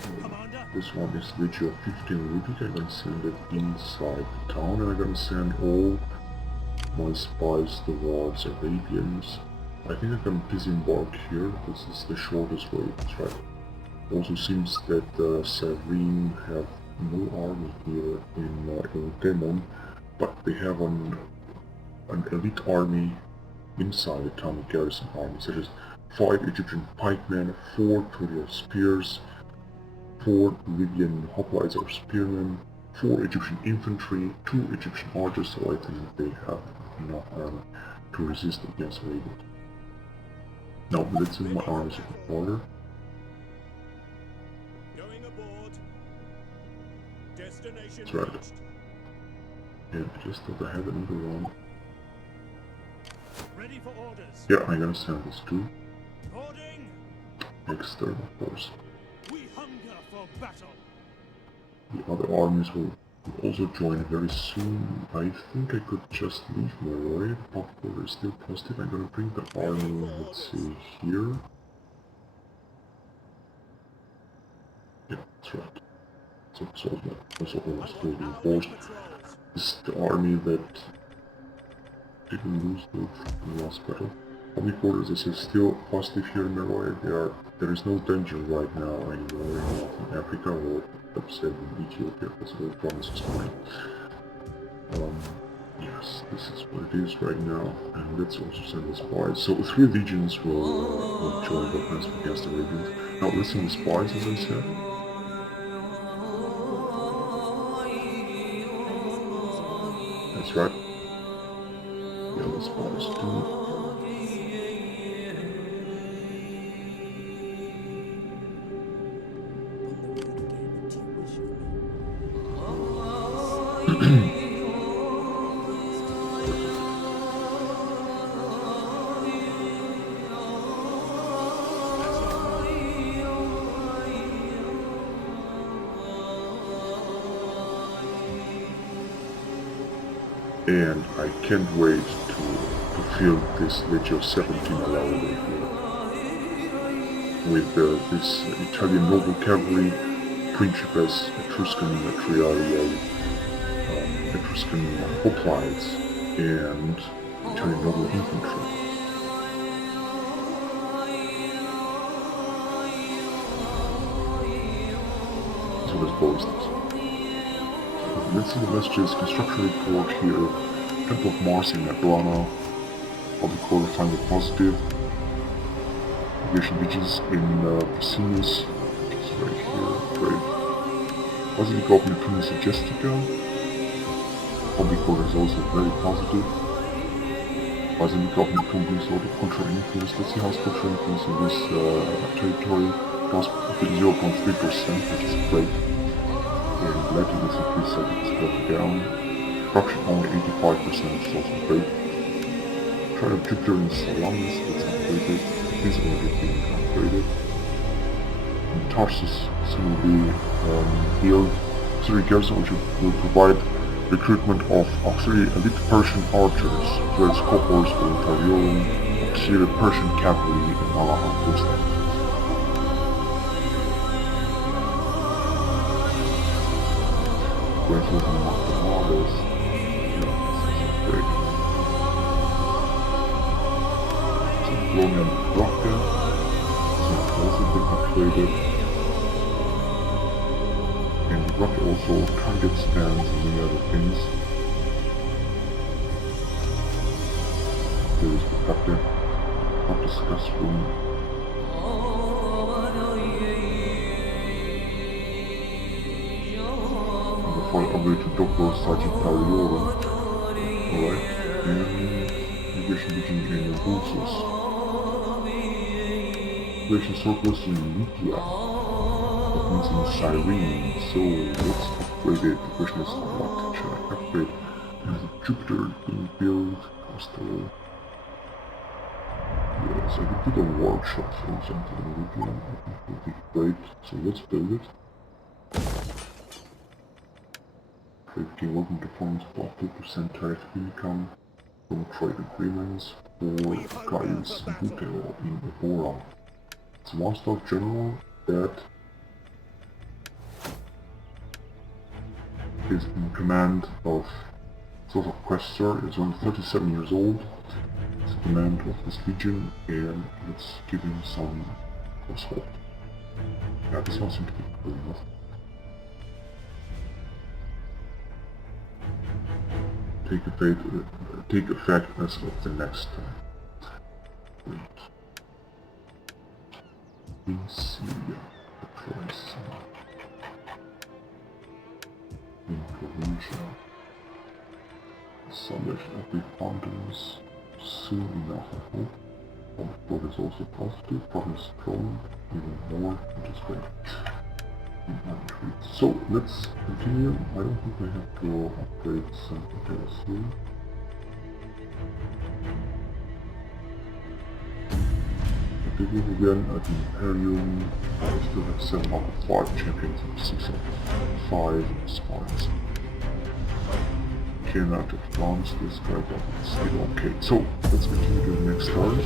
So, this one is Legio 15 Rubic. I'm gonna send it inside the town, and I'm gonna send all my spies towards Arabians. I think I can disembark here. This is the shortest way, that's right. Also seems that Cyrene have no army here in Demon, but they have an elite army inside the town garrison army, such as 5 Egyptian pikemen, 4 Total spears, 4 Libyan hoplites or spearmen, 4 Egyptian infantry, 2 Egyptian archers, so I think they have enough armor to resist against raiders. Now let's move my armies in order. Going aboard. Destination That's right. reached. And I just thought I had another one. Ready for orders. Yeah, I'm gonna send this too. Boarding. Next turn, of course. We hunger for battle. The other armies will also join very soon. I think I could just leave Meroe. Pop order is still positive. I'm gonna bring the army, let's see, here. Yeah, that's right. So it's also almost fully reinforced. This is the army that didn't lose in the last battle. Public orders, as I said, still positive here in Meroe. There is no danger right now anywhere in Northern Africa or upset in Ethiopia, that's all promises mine. Yes, this is what it is right now, and let's also send the spies. So 3 legions will join the offensive against the Arabians. Now let's send the spies, as I said. That's right. Yeah, the spies too. And I can't wait to fill this Legio 17 allowable here with this Italian noble cavalry, Principes, Etruscan Triarii, Etruscan hoplites, and Italian noble infantry. So let's boast this. Let's see the messages, construction report here, Temple of Mars in Atlanta, public order finally positive, aviation beaches in Piscinus, which is right here, great. Positive government Tunis Majestica, public order is also very positive. Positive government Tunis order contra influence, let's see how's contra influence in this territory, goes 0.3%, which is great. And Latin is increased, so it's going down. Corruption only 85%, which is also great. Trial of Jupiter in Salamis, that's upgraded. These are already being upgraded. And Tarsus soon will be healed. Auxiliary garrison, which will provide recruitment of auxiliary elite Persian archers, as well as cohorts for Tariorum, auxiliary Persian cavalry, and Malaha boosting. Going through the models. Yeah, this is great. So Colonial Rocket. This one has also been upgraded. And the rocket also target spans and many other things. There is the captain. Not discuss room. For upgrade to Dr. Sergeant Tariorum. Alright, and aviation beacon in Bulsus. Aviation surplus in Libya. That means in Cyrene, so let's upgrade it. The question is what should I upgrade? There's a Jupiter being built, coastal. Yes, I could do the workshop for something in Libya. I think it would be great, so let's build it. Creating working performance about 2% tariff income from trade agreements for Gaius Buteo in Evora. It's a one-star general that is in command of sort of Questor. It's only 37 years old. command of this legion, and let's give him some assault. Yeah, this one seems to be good enough. Take effect as of the next time. Wait. Insidia. Deploys. Inclusion. Salvation of the fountains. Soon enough, I hope. But it's also positive, but it's strong, even more, which is great. So let's continue. I don't think I have to upgrade something else here. Begin again at the Imperium. I still have 7 out of 5 champions and 6 out of 5 spies. Cannot advance this guy, but it's still okay. So let's continue to the next turn.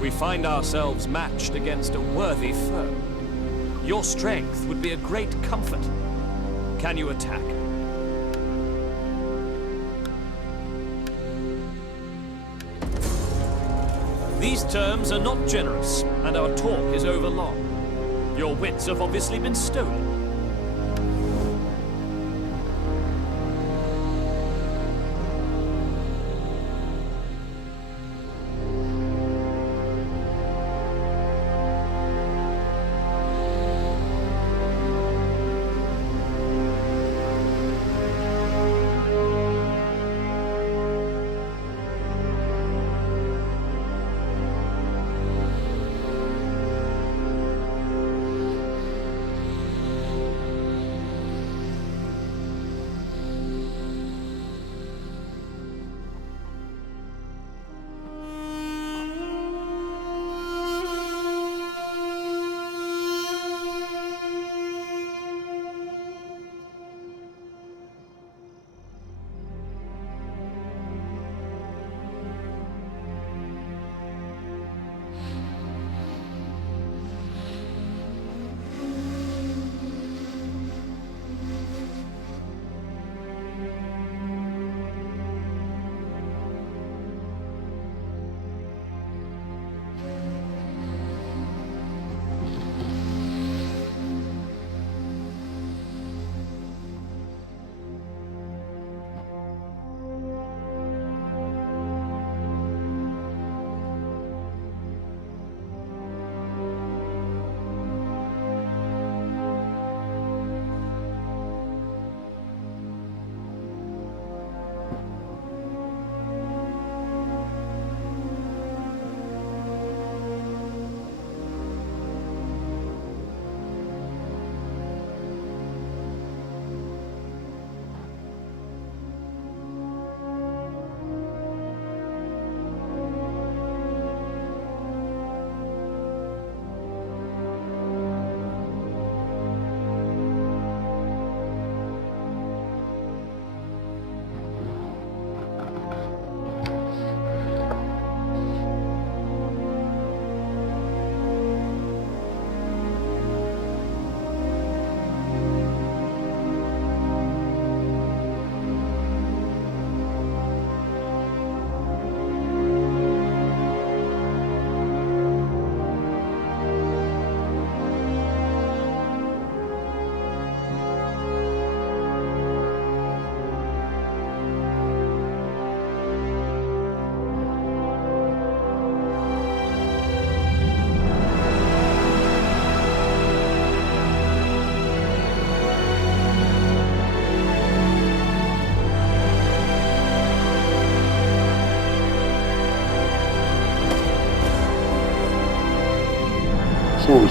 We find ourselves matched against a worthy foe. Your strength would be a great comfort. Can you attack? These terms are not generous, and our talk is overlong. Your wits have obviously been stolen.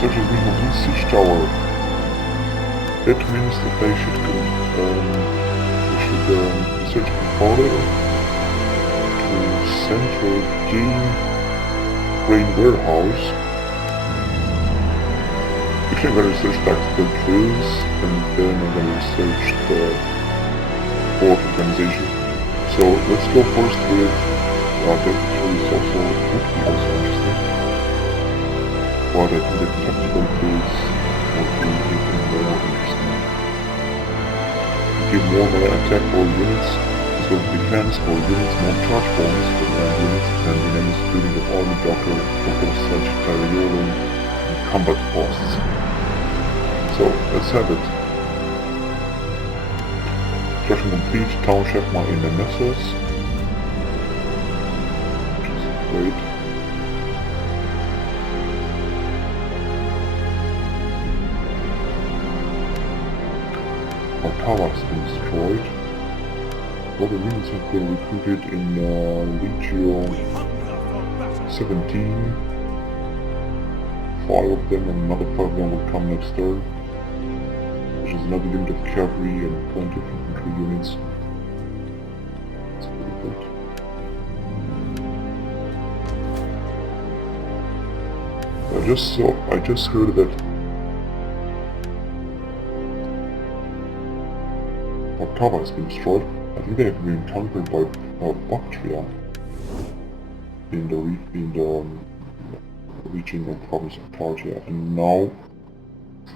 searching the complete siege tower. That means that they should be searching further to central grain warehouse. Actually, I'm going to search tactical drills, and then I'm going to search the port organization. So let's go first with that is also would be also interesting. But I think the tactical drills would be even more interesting. Give more melee attack for units, as well as defense for units, more charge bonus for land units, and the enemies including the army doctor for both Sagittariolum and combat costs. So let's have it. Construction complete, township my in the Nessos. Which is great. Our tower has been destroyed. All the units have been recruited in Legio 17. 5 of them and another 5 of them will come next turn. Which is another unit of cavalry and plenty of infantry units. That's pretty good. I just heard that Octava has been destroyed. I think they have been conquered by Bactria in the region and province of Tartia, and now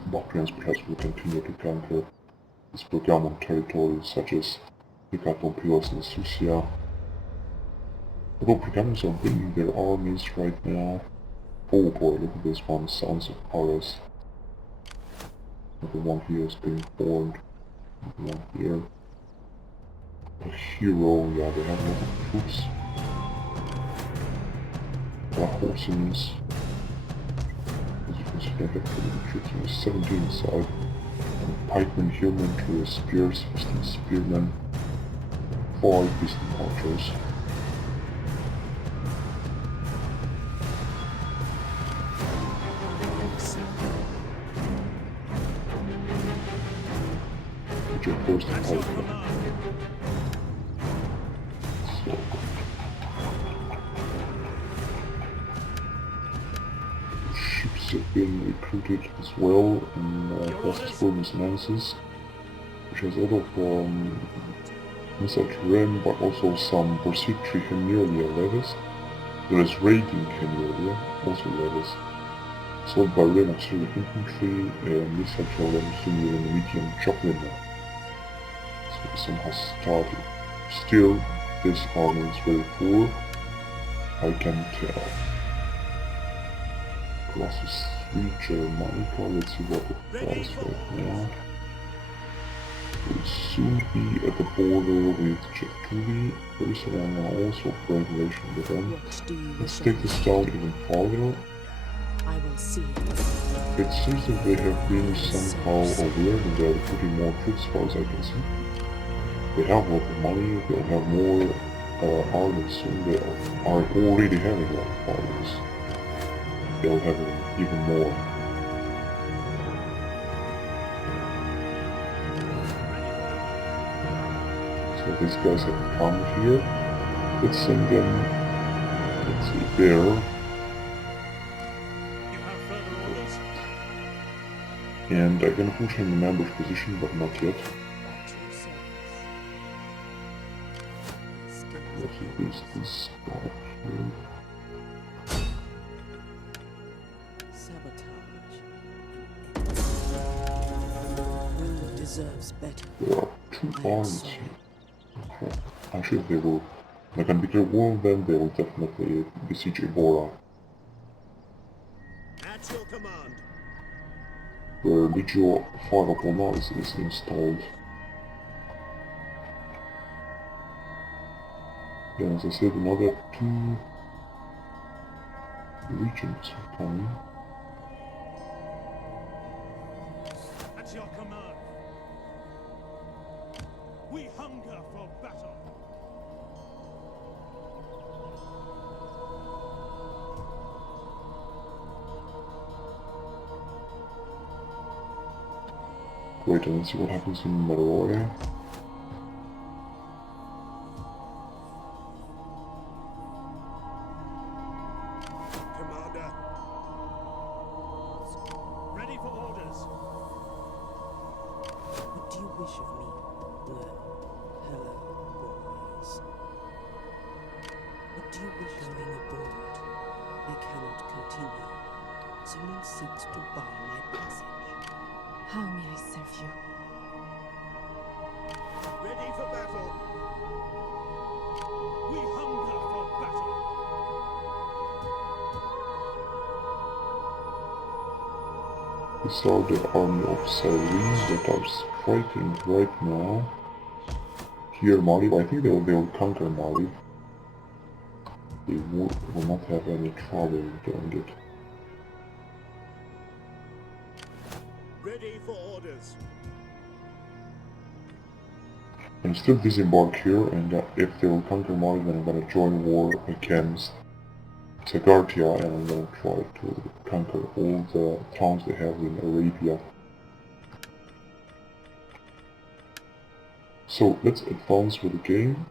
Bactrians perhaps will continue to conquer these Pergamon territories such as Hecatompylos and Susia. Although Pergamons are bringing their armies right now. Oh boy, look at this one, Sons of Ares. The one here is being formed. One here. A hero, yeah, they have a lot of troops. Horsens. As you can see, they have pretty good troops. There's 17 inside. Pikemen, hillmen, to spears, piston spearmen. 5 piston archers. Which are first and pikemen. So. Ships have been recruited as well in Festus Williams Lances, which has a lot of missile terrain, but also some pursuit Trichinalia levies. There is raiding Cornelia, also levies. Sold by Ren Auxiliary Infantry and missile terrain similar in the medium Joplin. So some has started. Still, this army is very poor, I can tell. Classes 3 Germanica, let's see what it does right now. We'll soon be at the border with Cetuli, Jerusalem are also for relation with them. Let's take this down even farther. I will see. It seems that they have been somehow aware that they are putting more troops as far as I can see. They have a lot of money, they'll have more armies soon, they are already having a lot of armies. They'll have even more. So these guys have come here. Let's send them, let's see, there. And I'm gonna push him in ambush position, but not yet. Let's use this spot here. Deserves better. There are 2 armies here. Okay. Actually, if they will make a bigger war, then they will definitely besiege Ebora. At your command. Where Legio 5 Apollonis is installed. Then, as I said, another 2 regions are coming. At your command. We hunger for battle. Wait, and let's see what happens in Meroya. Commander. Ready for orders. What do you wish of me? Well, hello, boys. What do you wish going aboard? I cannot continue. Someone seeks to bar my passage. How may I serve you? Ready for battle. We hunger for battle. These are the army of Cyrene that are striking right now. Here Mali, I think they will conquer Mali. They will not have any trouble doing it. Ready for orders. I'm still disembark here, and if they will conquer Mali, then I'm gonna join war against Zagartia, and I'm gonna try to conquer all the towns they have in Arabia. So let's advance with the game.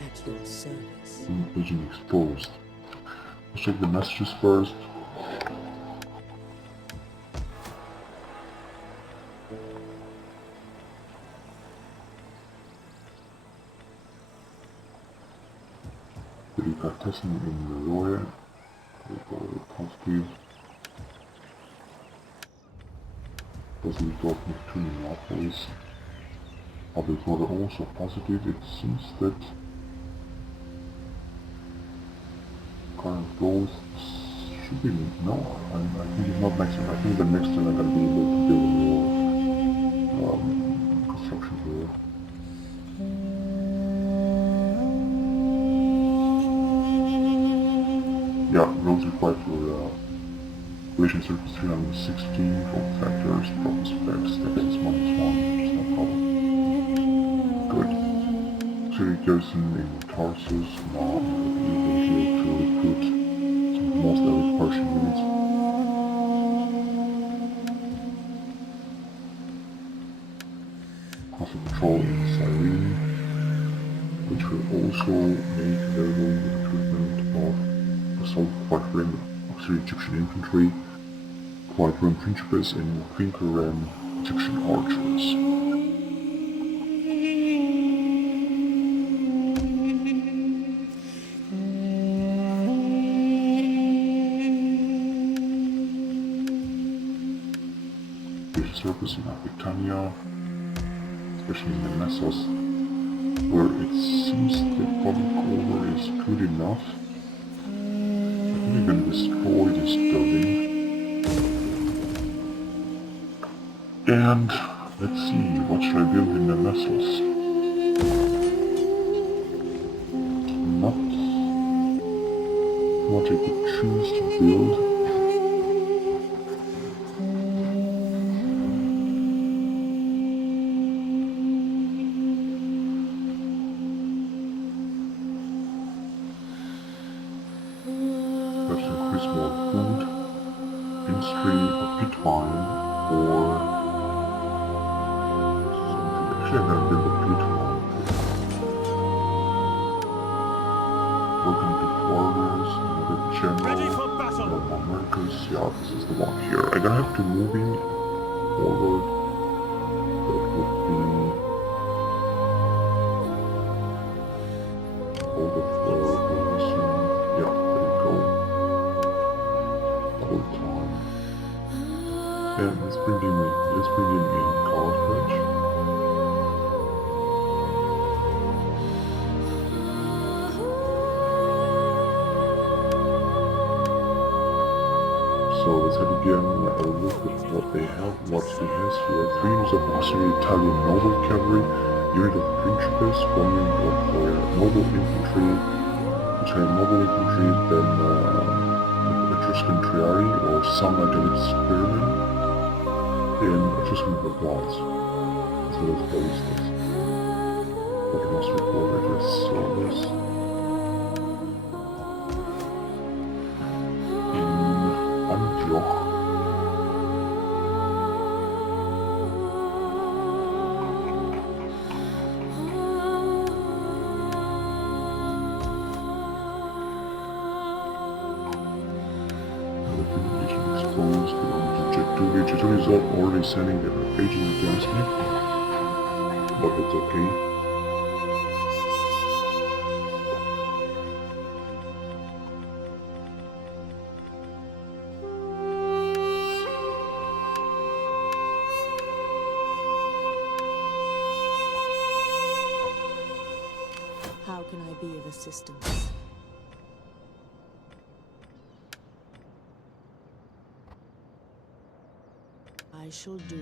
At your service. Vision exposed. Let's check the messages first. Delikatessen in Meloe. Positiv. Was ich dort nicht tun in Naples. Aber it was also positive. It seems that current goals should be no. I think it's not next turn. I think the next turn I'm gonna be able to build more construction here. Yeah, roads required for relation surface 316 for factors, progress effects, taxes -1, which is no problem. Good. City garrison in Tarsus, now able here to recruit some of the most elite Persian units. Cost of patrol in Cyrene, which will also make available the recruitment of assault quadrim auxiliary Egyptian infantry, quadrim principes and quinquerem Egyptian archers. Surface in Aquitania, especially in the Nessos, where it seems the public order is good enough. I think I'm gonna destroy this building. And let's see, what should I build in the Nessos? Not what I could choose to build. Perhaps increase more food, industry, or pit wine, or something. Actually, I'm gonna build a pit wine. Welcome to foreigners, another general, Ready for battle! more workers. Yeah, this is the one here. I'm gonna have to move in forward. That would be all the yeah, there you go. Double time. And let's bring him in Carthage. So let's have again a look at what they have, what he has here. 3 units of auxiliary Italian noble cavalry, unit of principes, 1 unit of noble infantry, which have noble infantry, then Etruscan triari or some elite spearmen, and Etruscan guards, as well as ballistas. What must report, I guess, service. Antioch. Legion exposed. We don't need to check 2. J2 is already sending their agent against me. But it's okay. How can I be of assistance? I shall do.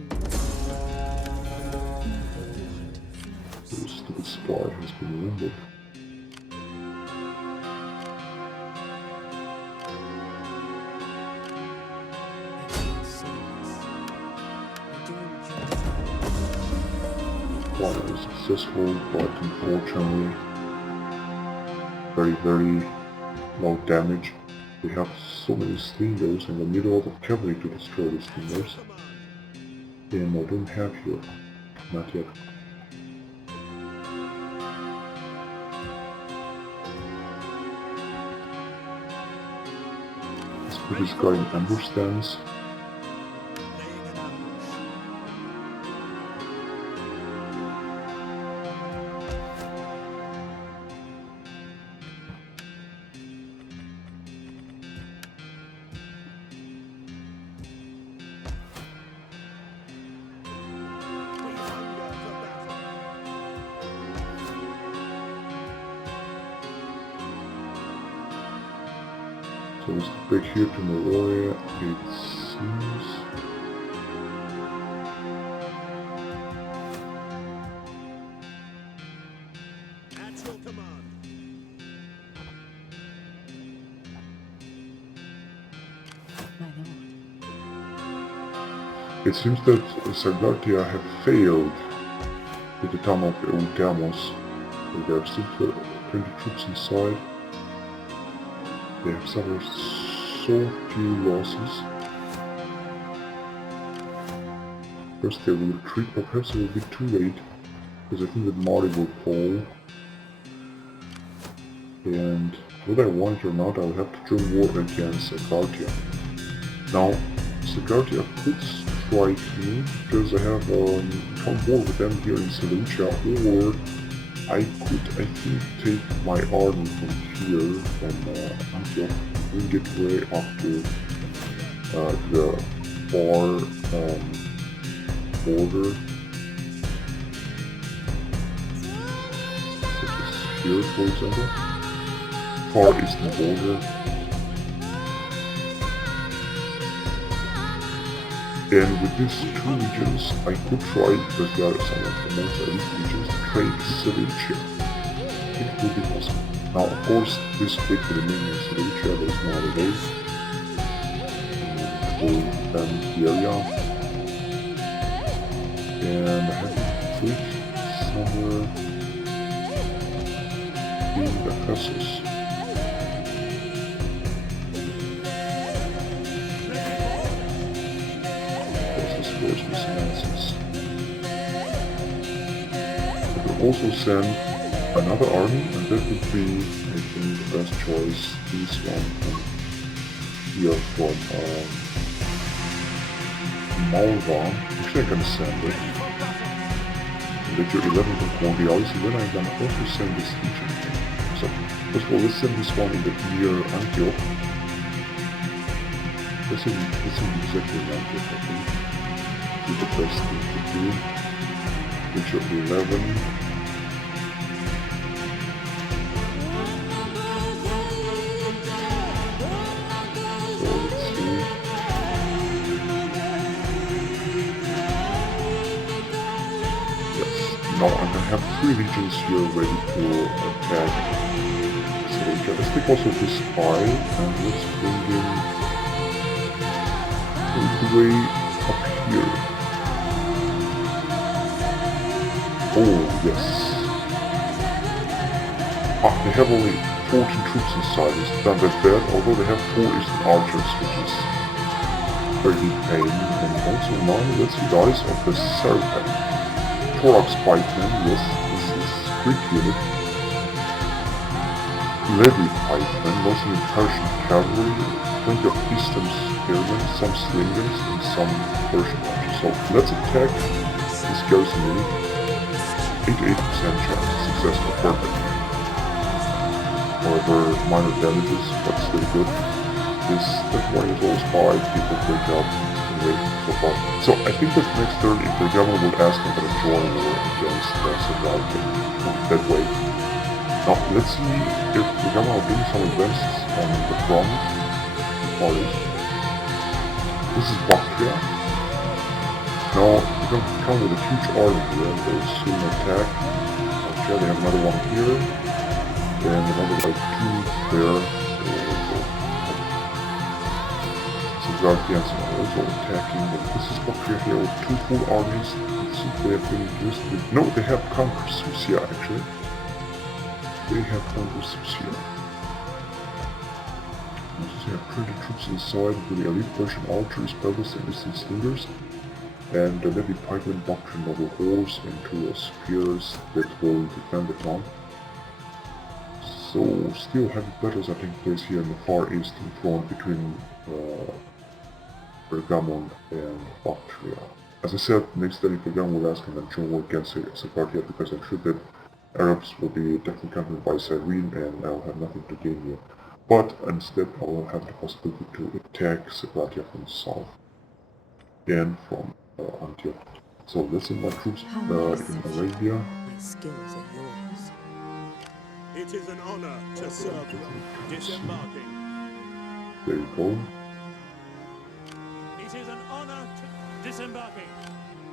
The stupid spy has been wounded. Spy is successful, but unfortunately very low damage. We have so many slingers and we need a lot of cavalry to destroy the slingers. And I don't have here. Not yet. Let's put this guy in ambush stance. So let's go back here to Meloria, it seems. At your command. My lord. It seems that Sagartia have failed with the town of Eutamos. There are still 20 troops inside. They have suffered so few losses. First they will retreat, but perhaps it will be too late, because I think that Mari will fall. And whether I want it or not, I will have to join war against Sagartia. Now, Sagartia could strike me, because I have found war with them here in Seleucia, or I could, I think, take my army from here, from Antioch, bring it way up to the far border, such as here, for example, far eastern border. And with these 2 regions, I could try, because they are some of the most elite regions, to trade Seleucia. It would be possible. Now, of course, this split will remain in Seleucia, there is no other way. We'll defend the area. And I have a fleet somewhere in the Ephesus. I could also send another army, and that would be, I think, the best choice. This one from here from Malva. Actually, I can send it. And let your 11 from Cornelia, and then I can also send this legion. So, first of all, let's send this one in the near Antioch. Let's send exactly in Antioch, I think. Do the best thing to do. Which of 11. So let's see. Yes. Now I'm gonna have 3 legions here ready to attack. So let's take also this spy and let's bring in all the way up here. Oh, yes. They have only 14 troops inside. It's not that bad, although they have 4 Eastern archers, which is very deep pain. And also 9, let's see, guys, of the Serpent. Thorax Pikemen, yes, this is Greek unit. Levy Pikemen, mostly Persian cavalry, plenty of Eastern spearmen, some slingers, and some Persian archers. So let's attack this garrison unit. 88% chance of success for perfect. However, minor damages, but still good. This one is always 5 people break out anyway so far. So I think that next turn if the governor will ask him to join war against Savarkand that way. Now let's see if the governor will bring some advances on the front parties. This is Bactria. Now we're going to come with a huge army here. They will soon attack. Okay, they have another one here. And another like 2 there. So Guardians are also attacking, but this is Bactria here with 2 full armies. Let's see if they have been used to... No, they have conquered Susia actually. They have conquered Susia. They have pretty troops inside with the elite Persian archers, pelvis and distant slingers. And the heavy pikemen, Bactrian noble horse, and 2 spears that will defend the town. So still heavy battles are taking place here in the far eastern front between Pergamon and Bactria. As I said, next day Pergamon will ask him to join war against Savarkand because I'm sure that Arabs will be definitely accompanied by Cyrene and I'll have nothing to gain here. But instead I will have the possibility to attack Savarkand from the south and from Antioch. So let's send my troops in Arabia. My skills are yours. It is an honor to serve you. Disembarking. There you go. It is an honor to disembarking.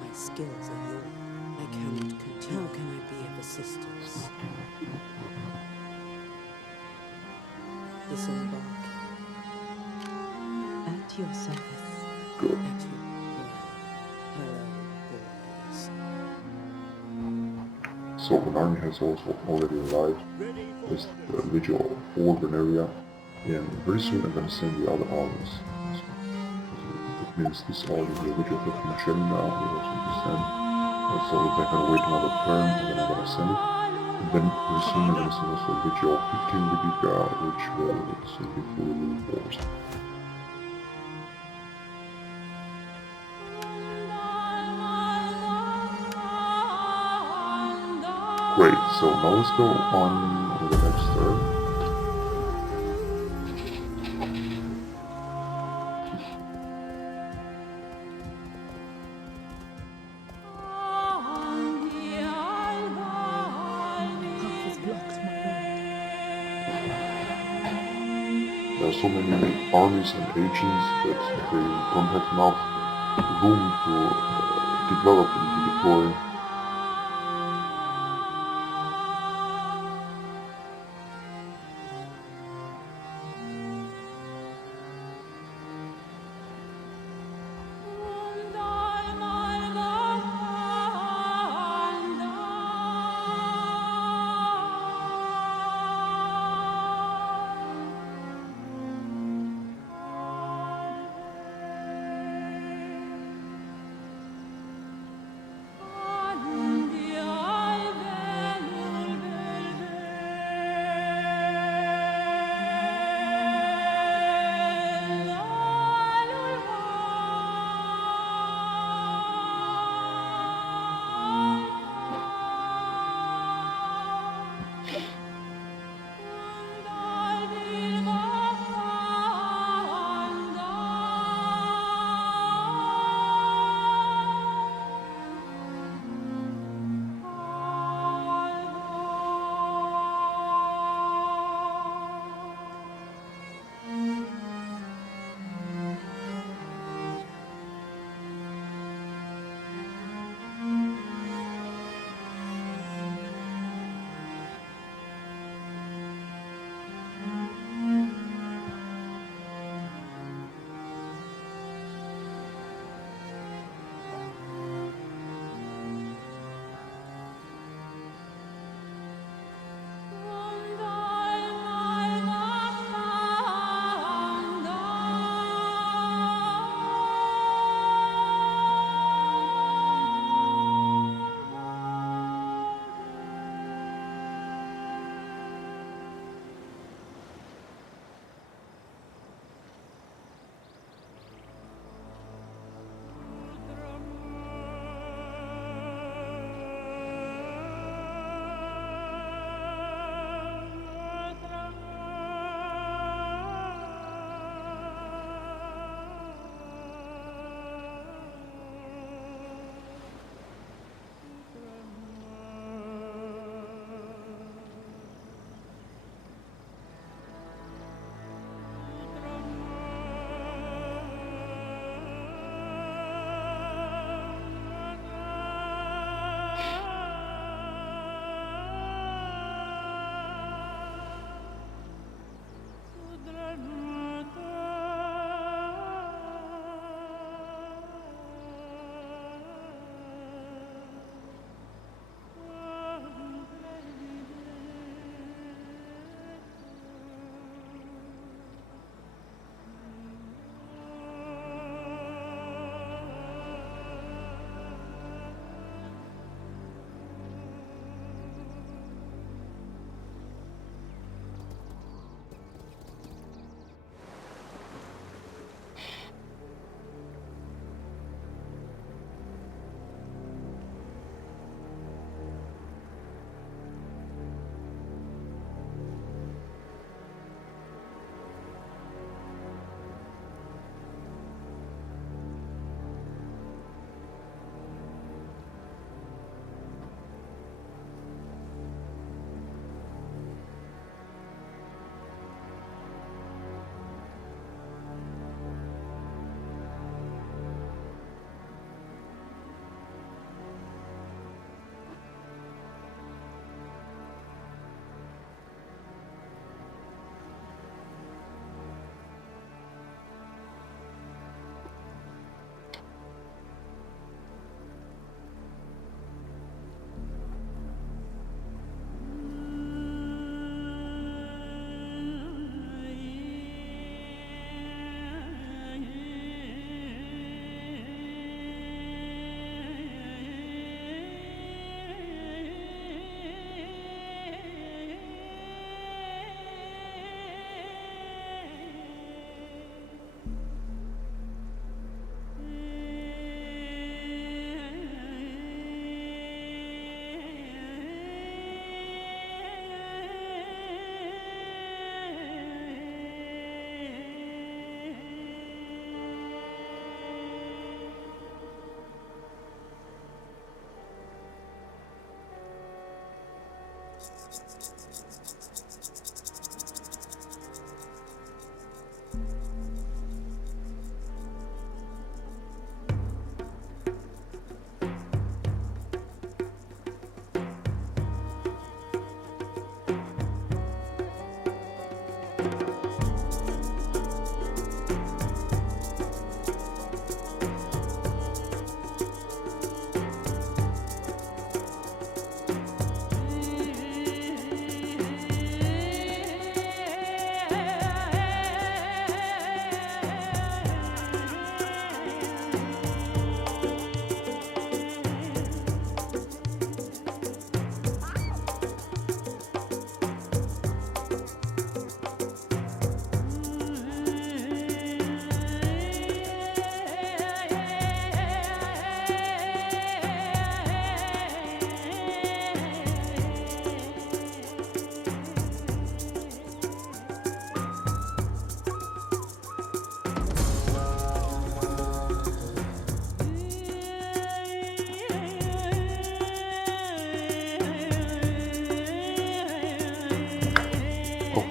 My skills are yours. I cannot continue. How can I be of assistance? Disembark. At your service. Good. At your hello, boys. So an army has also already arrived. There's the Vigil Forward area, and very soon I'm gonna send the other armies. So that means this army here, Vigil 15 Shelly now, will also be sent. So they're gonna wait another turn, and then I'm gonna send it. And then very soon I'm gonna send also Vigil 15 Vigiga, which will soon be fully reinforced. Great, so now let's go on with the next turn. Path is blocked, my There are so many armies and agents that they don't have enough room to develop and to deploy.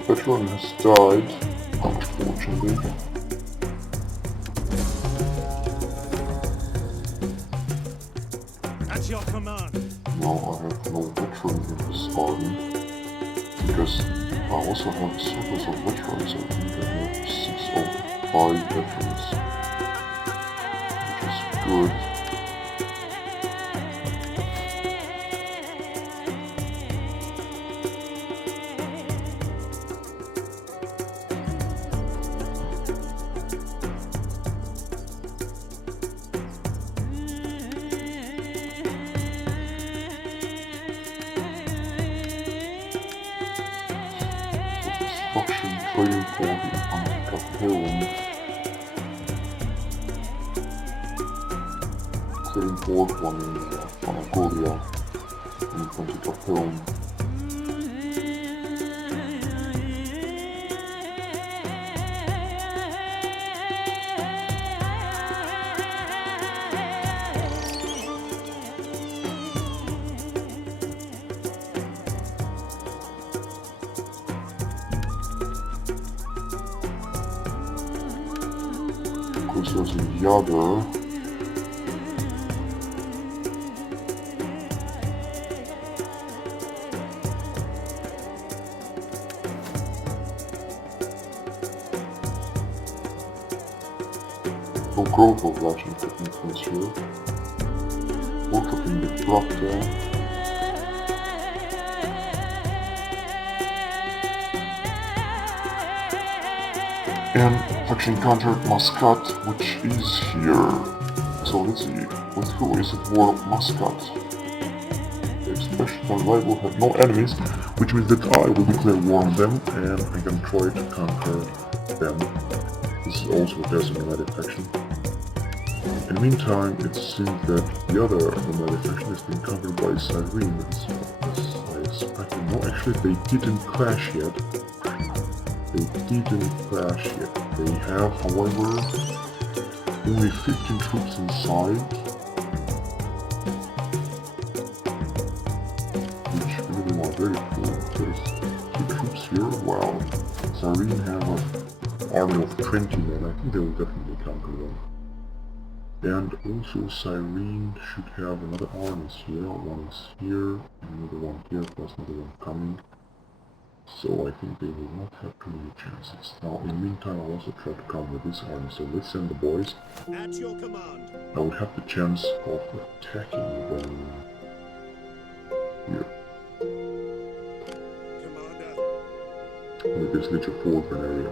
A veteran has died, unfortunately. At your command. Now I have no veteran in this army, because I also have a surplus of veterans. I think I have 6 out of 5 veterans, which is good. Trading for the anti-Capone. Trading port one in Mongolia and anti-Capone. There's the other. No growth of legend influence here. Worshiping the Proctor. And faction encountered Muscat, which is here. So let's see, with who is at war Muscat? The expression and rival have no enemies, which means that I will declare war on them and I can try to conquer them. This is also a nomadic faction. In the meantime, it seems that the other nomadic faction has been conquered by Cyrene, as I expected. No, actually they didn't clash yet. They didn't crash yet. They have, however, only 15 troops inside, which really are very cool. There's 2 troops here. Wow. Cyrene have an army of 20 men. I think they will definitely conquer them. And also Cyrene should have another armies here. One is here, and another one here, plus another one coming. So I think they will not have too many chances. Now, in the meantime, I'll also try to counter this army. So let's send the boys. At your command. I would have the chance of attacking them here. Commander. With this little forward area.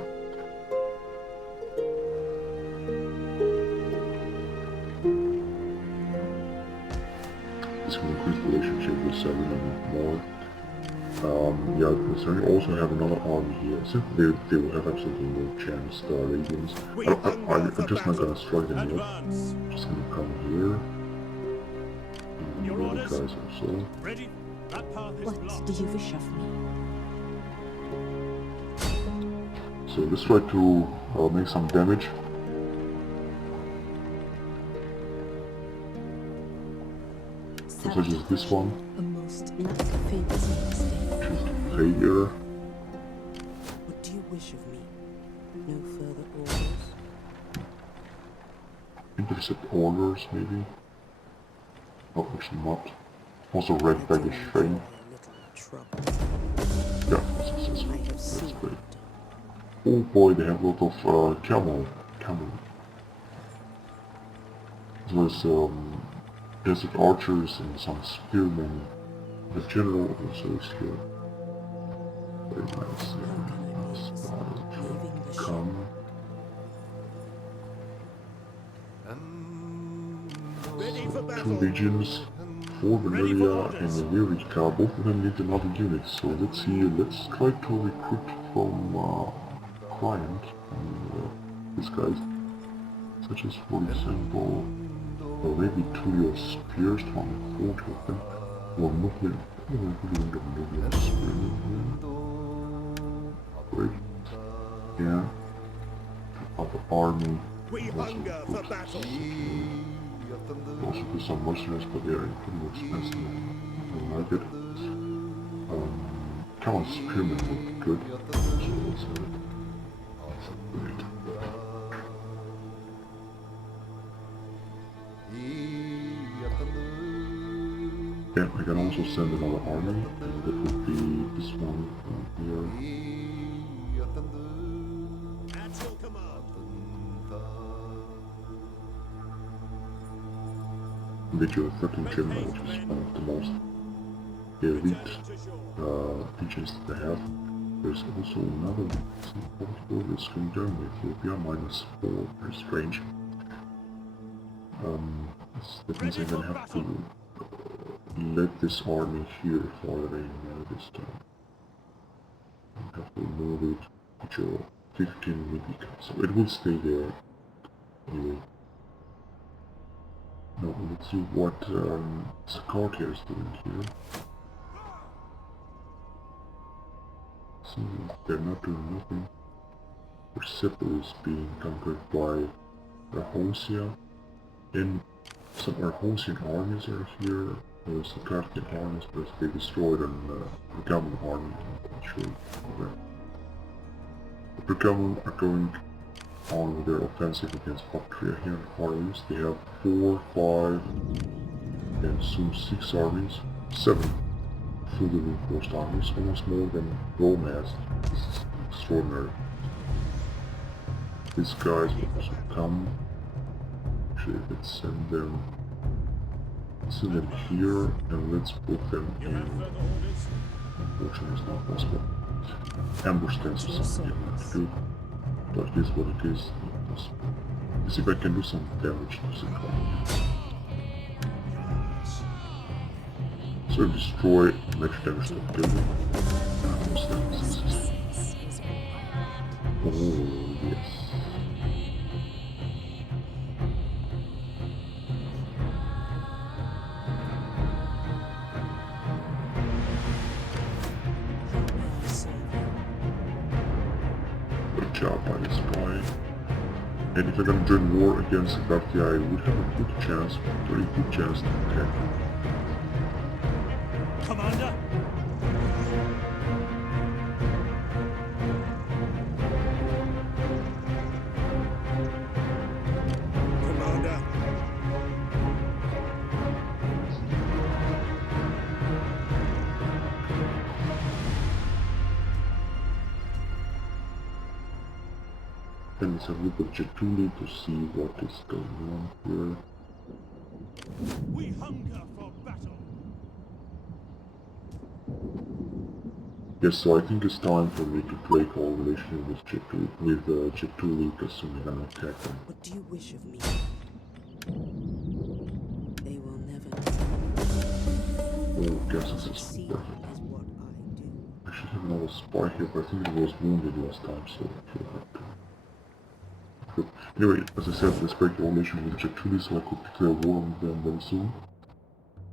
This will increase the relationship with Cyrene a bit more. Yeah, Cyrene also have another army here. Simply they will have absolutely no chance. The Arabians. I'm just not gonna strike them yet. I'm just gonna come here. And the other guys also. Ready? That path is What blocked. do you wish of me? So let's try to make some damage. Such as this one. A most like famous mistake. Which is failure. What do you wish of me? No further orders? Intercept orders, maybe? No, actually not. Also red baggage train. A little trouble. Yeah, successful. I have That's seen great. it. Oh boy, they have a lot of camel. There's desert archers and some spearmen. The general also is here. Very nice. Leaving the ship. Come. Ready for 2 battle. legions, 4 Cornelia and a Victis. Both of them need another unit, so let's see, let's try to recruit from client, these guys, such as for example, maybe 2 your spears from 40 of them, or movement, great, yeah, other army, We hunger for battle. also do some mercenaries, but they are pretty expensive. I don't like it. Come on, spearmen would be good. So let's great. Yeah, I can also send another army, and that would be this one here. At your command. Video 13 Gemini, which is one of the most elite features that they have. There's also another one that's going down with Ethiopia, -4, very strange. That means I'm gonna have to let this army here following this time. I have to move it to 15 maybe, so it will stay there anyway. Now let's see what Sakatia is doing here. So they're not doing nothing. Persepolis is being conquered by Rahosia, and some Arhosian armies are here. There's the Carthaginian armies, but they destroyed an Pergamon army. I'm not sure. Okay. The Pergamon are going on with their offensive against Bactria here in Far East. They have 4, 5, and soon 6 armies. 7 fully reinforced armies, almost more than Rome has. This is extraordinary. These guys will also come. Actually, let's send them here, and let's put them in. Unfortunately, it's not possible. Ambush tents or something you have to do. But it is what it is. Let's see if I can do some damage to the car. So destroy next damage to the building. Oh yes. Good job by this guy. And if I'm gonna join war against Victis, I would have a good chance, very good chance to attack them. Commander. Commander. And let's have a look at Jetuli to see what is going on here. We hunger for battle. Yes, so I think it's time for me to break all relationship with Jetuli, because soon we're gonna attack them. What do you wish of me? They will never Oh, guess this is succeed perfect. is what I do. I should have another spy here, but I think it was wounded last time, so I feel like good. Anyway, as I said, let's break the relation with Jetuli so I could declare war on them very soon.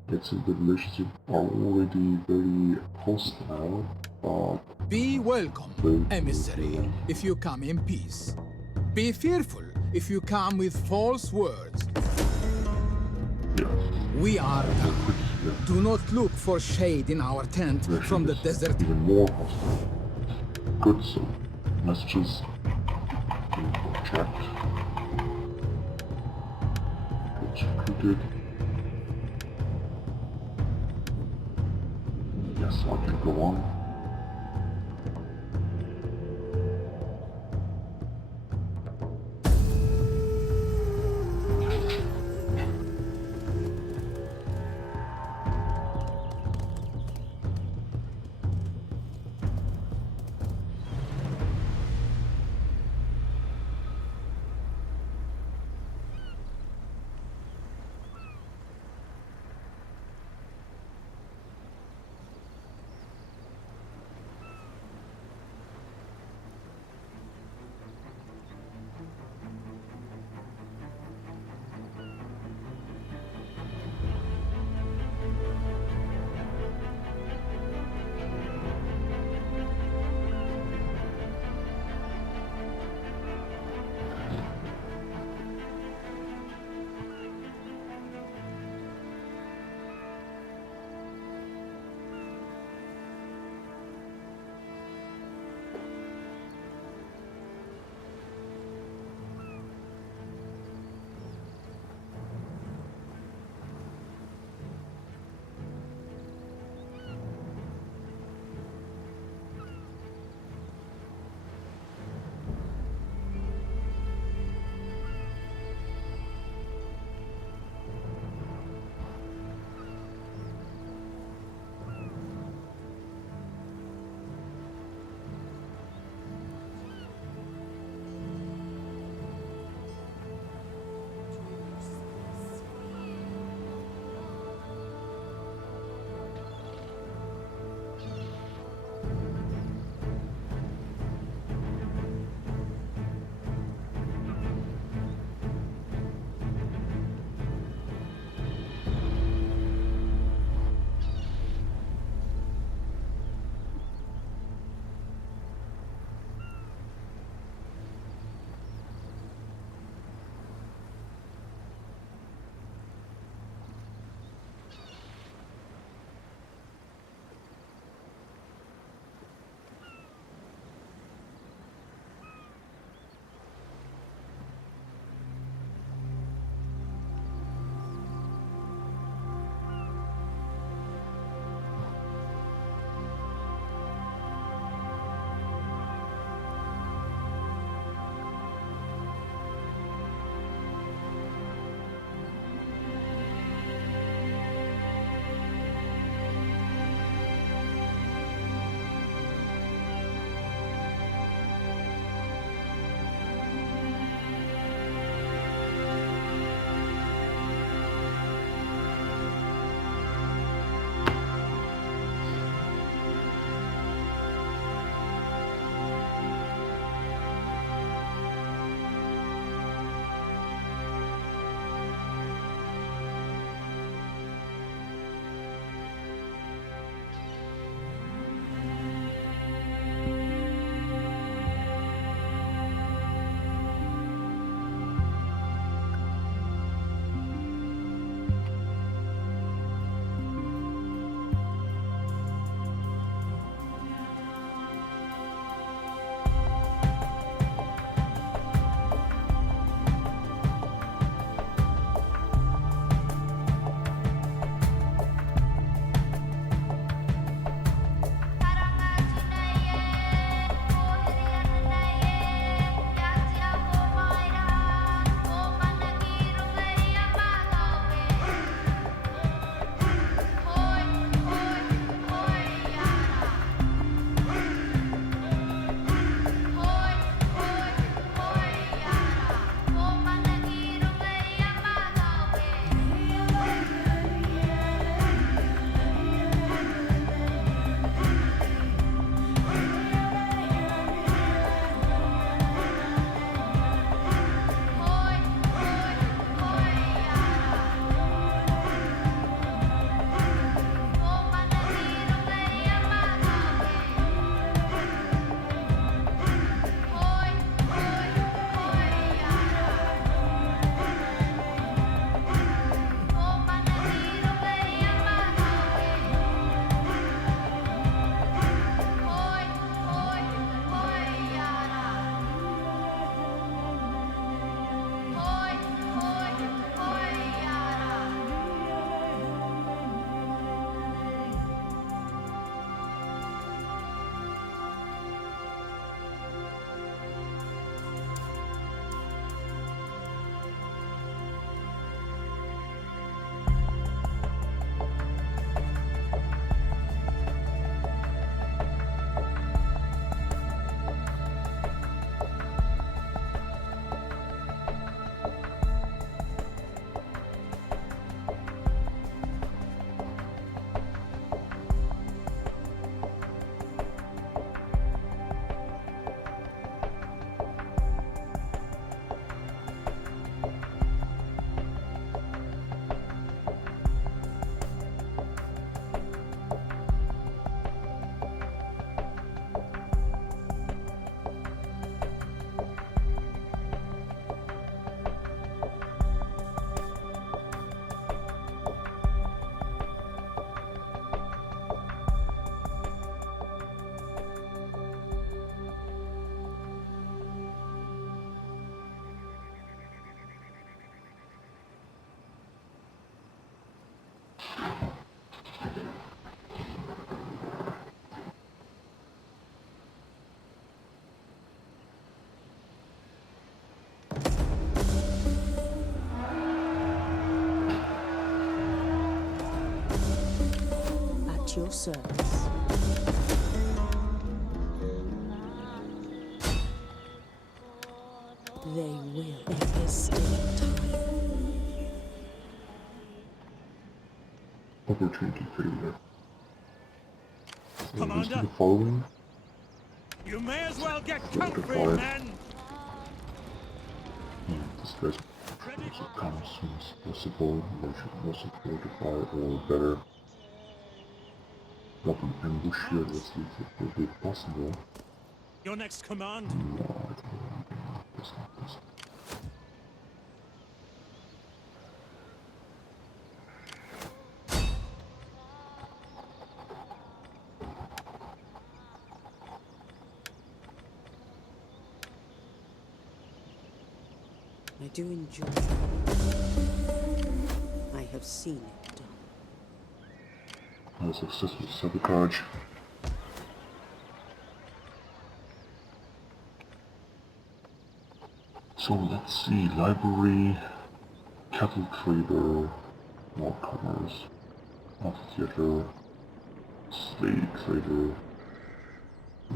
Let's see, the relationships are already very hostile, but Be welcome, emissary, if you come in peace. Be fearful if you come with false words. yeah, We are done. yeah. Do not look for shade in our tent from the desert. Even more hostile. Good, so messages being checked. It's recruited. Yes, I can go on. At your service. They will. There is still time. Opportunity failure. So let's do Commander? the following. You may as well get Fortified. comfy, men! And this guy's also come as soon as possible. They should also fortify, or better, not an ambush here. Let's see if it will be possible. Your next command? No, I think it's not possible. I do enjoy it. I have seen it done. A successful sabotage. So let's see, library, cattle trader, more commerce, amphitheater, slave trader,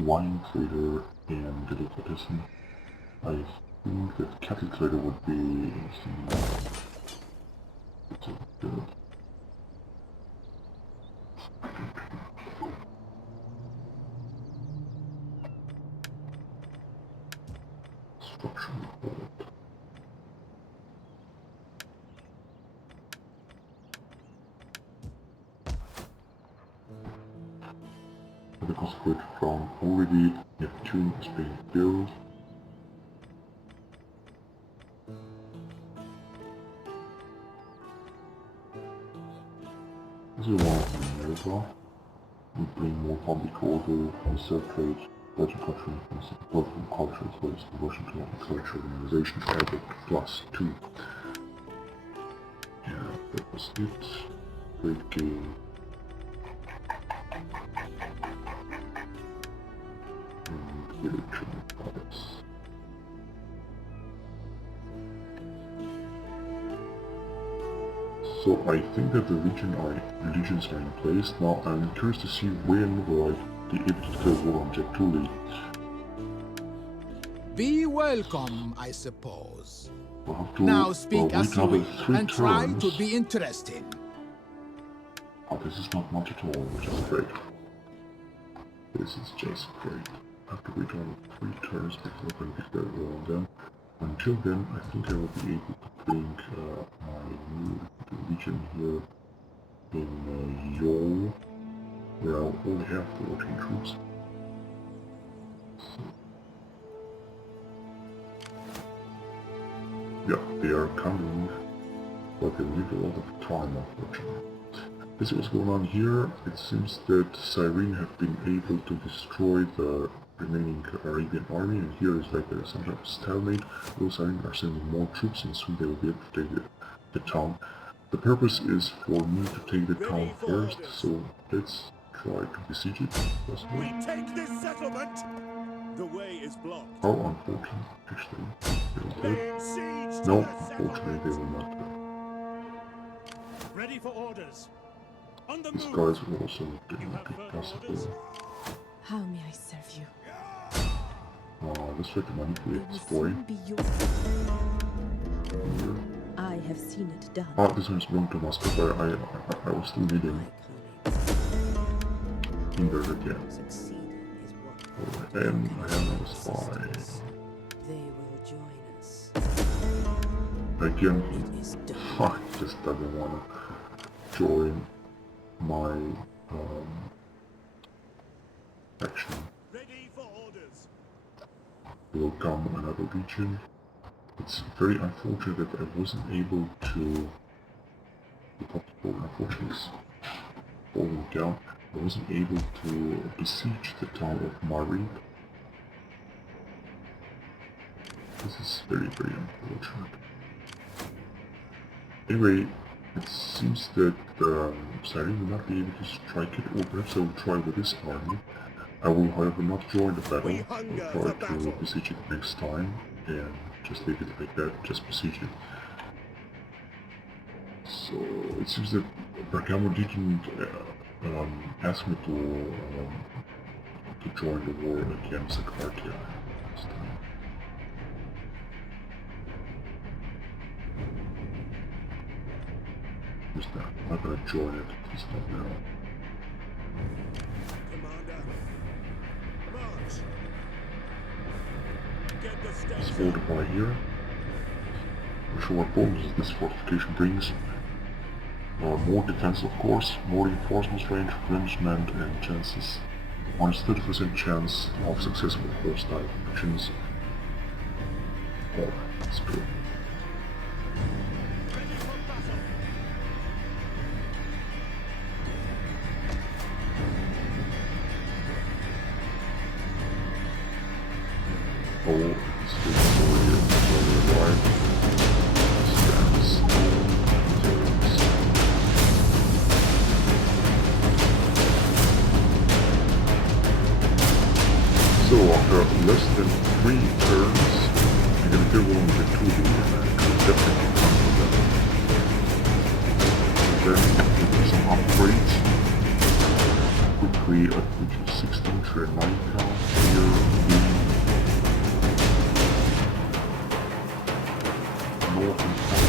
wine trader, and delicatessen. I think that cattle trader would be interesting. It's a good. Structure report. The consecrated ground already. Neptune is being built. This is one of the Nova. We bring more public order, conserve trade, Russian culture, and support from culture as well as the Washington Cultural Organization added +2. Yeah, that was it. Great game. And religion products. So I think that the religions are in place. Now I'm curious to see when will I be able to declare war on Jack Tully. Be welcome, I suppose. We'll have to Now speak wait as you another will, 3 and try turns. to be interesting. Oh, this is not much at all, which is great. This is just great. I have to wait on 3 turns before I can declare war on them. Until then, I think I will be able to bring my new region here in Yol, where I only have 14 troops. So, yeah, they are coming, but they need a lot of time, unfortunately. This is what's going on here. It seems that Cyrene have been able to destroy the remaining Arabian army, and here is like some type of stalemate. Those Cyrene are sending more troops, and soon they will be able to take the town. The purpose is for me to take the town first, so let's try to besiege it. We take this settlement! The way is blocked. How unfortunate, actually. They will do it. Laying siege to No, the unfortunately they will settlement. not. Ready for orders. On the These move. guys will also You didn't have be further possible. orders? How may I serve you? Let's try to manipulate It this will boy soon be yours. here. I have seen it done. This one's going to Moscow, but I was still needing Iconic. Hinder again. Succeeding is what Oh, and I have a spy. they will join us. Again, It is done. he just doesn't want to join my action. Ready for orders. Will come another region. It's very unfortunate that I wasn't able to. Unfortunately, it's falling down. I wasn't able to besiege the town of Marib. This is very, very unfortunate. Anyway, it seems that Cyrene will not be able to strike it, or perhaps I will try with this army. I will, however, not join the battle. We hunger I'll for try to battle. besiege it next time, and just leave it like that, just besiege it. So, it seems that Bergamo didn't asked me to join the war against the Cartier this time. Just that. I'm not gonna join it, it's not now. Commander, march. Get the Let's stakes up. fortify here. Not sure what bonuses this fortification brings. More defense, of course, more reinforcements, range, replenishment, and chances. 130% chance of successful hostile actions. Oh, that's good. Ready for battle. Oh, it's already arrived. Stands. So after less than 3 turns, you're gonna get one with 2D and I could definitely come for that. Then give me some upgrades. Quickly upgrade to 16 to a 9 count. Here, North and South.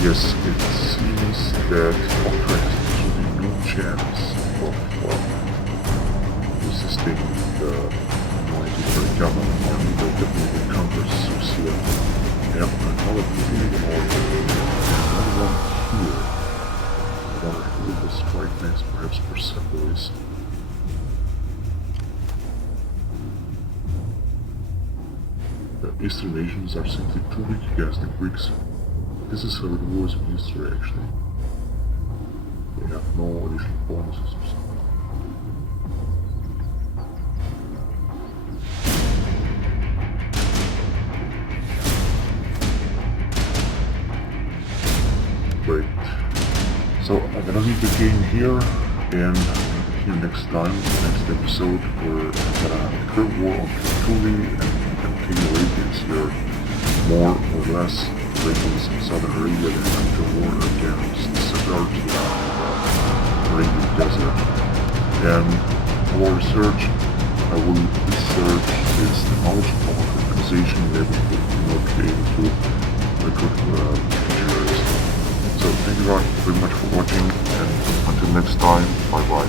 Yes, it seems that Austria has absolutely no chance of resisting the military government army. They'll definitely encounter Susia. They have another field order, another one here. I wonder who will strike next, perhaps Persepolis. The Eastern nations are simply too weak against the Greeks. This is how it was in history, actually. They have no additional bonuses or something. Great. So I'm gonna leave the game here, and I'll see you next time, in the next episode, where I'm gonna declare war on Kushite and continue Arabians here, more or less. Arabians in southern Arabia that went to war against Sagartia in the Arabian desert. And for research, I will research this knowledge of organization that we will not be able to recruit terrorists. So thank you very much for watching, and until next time, bye bye.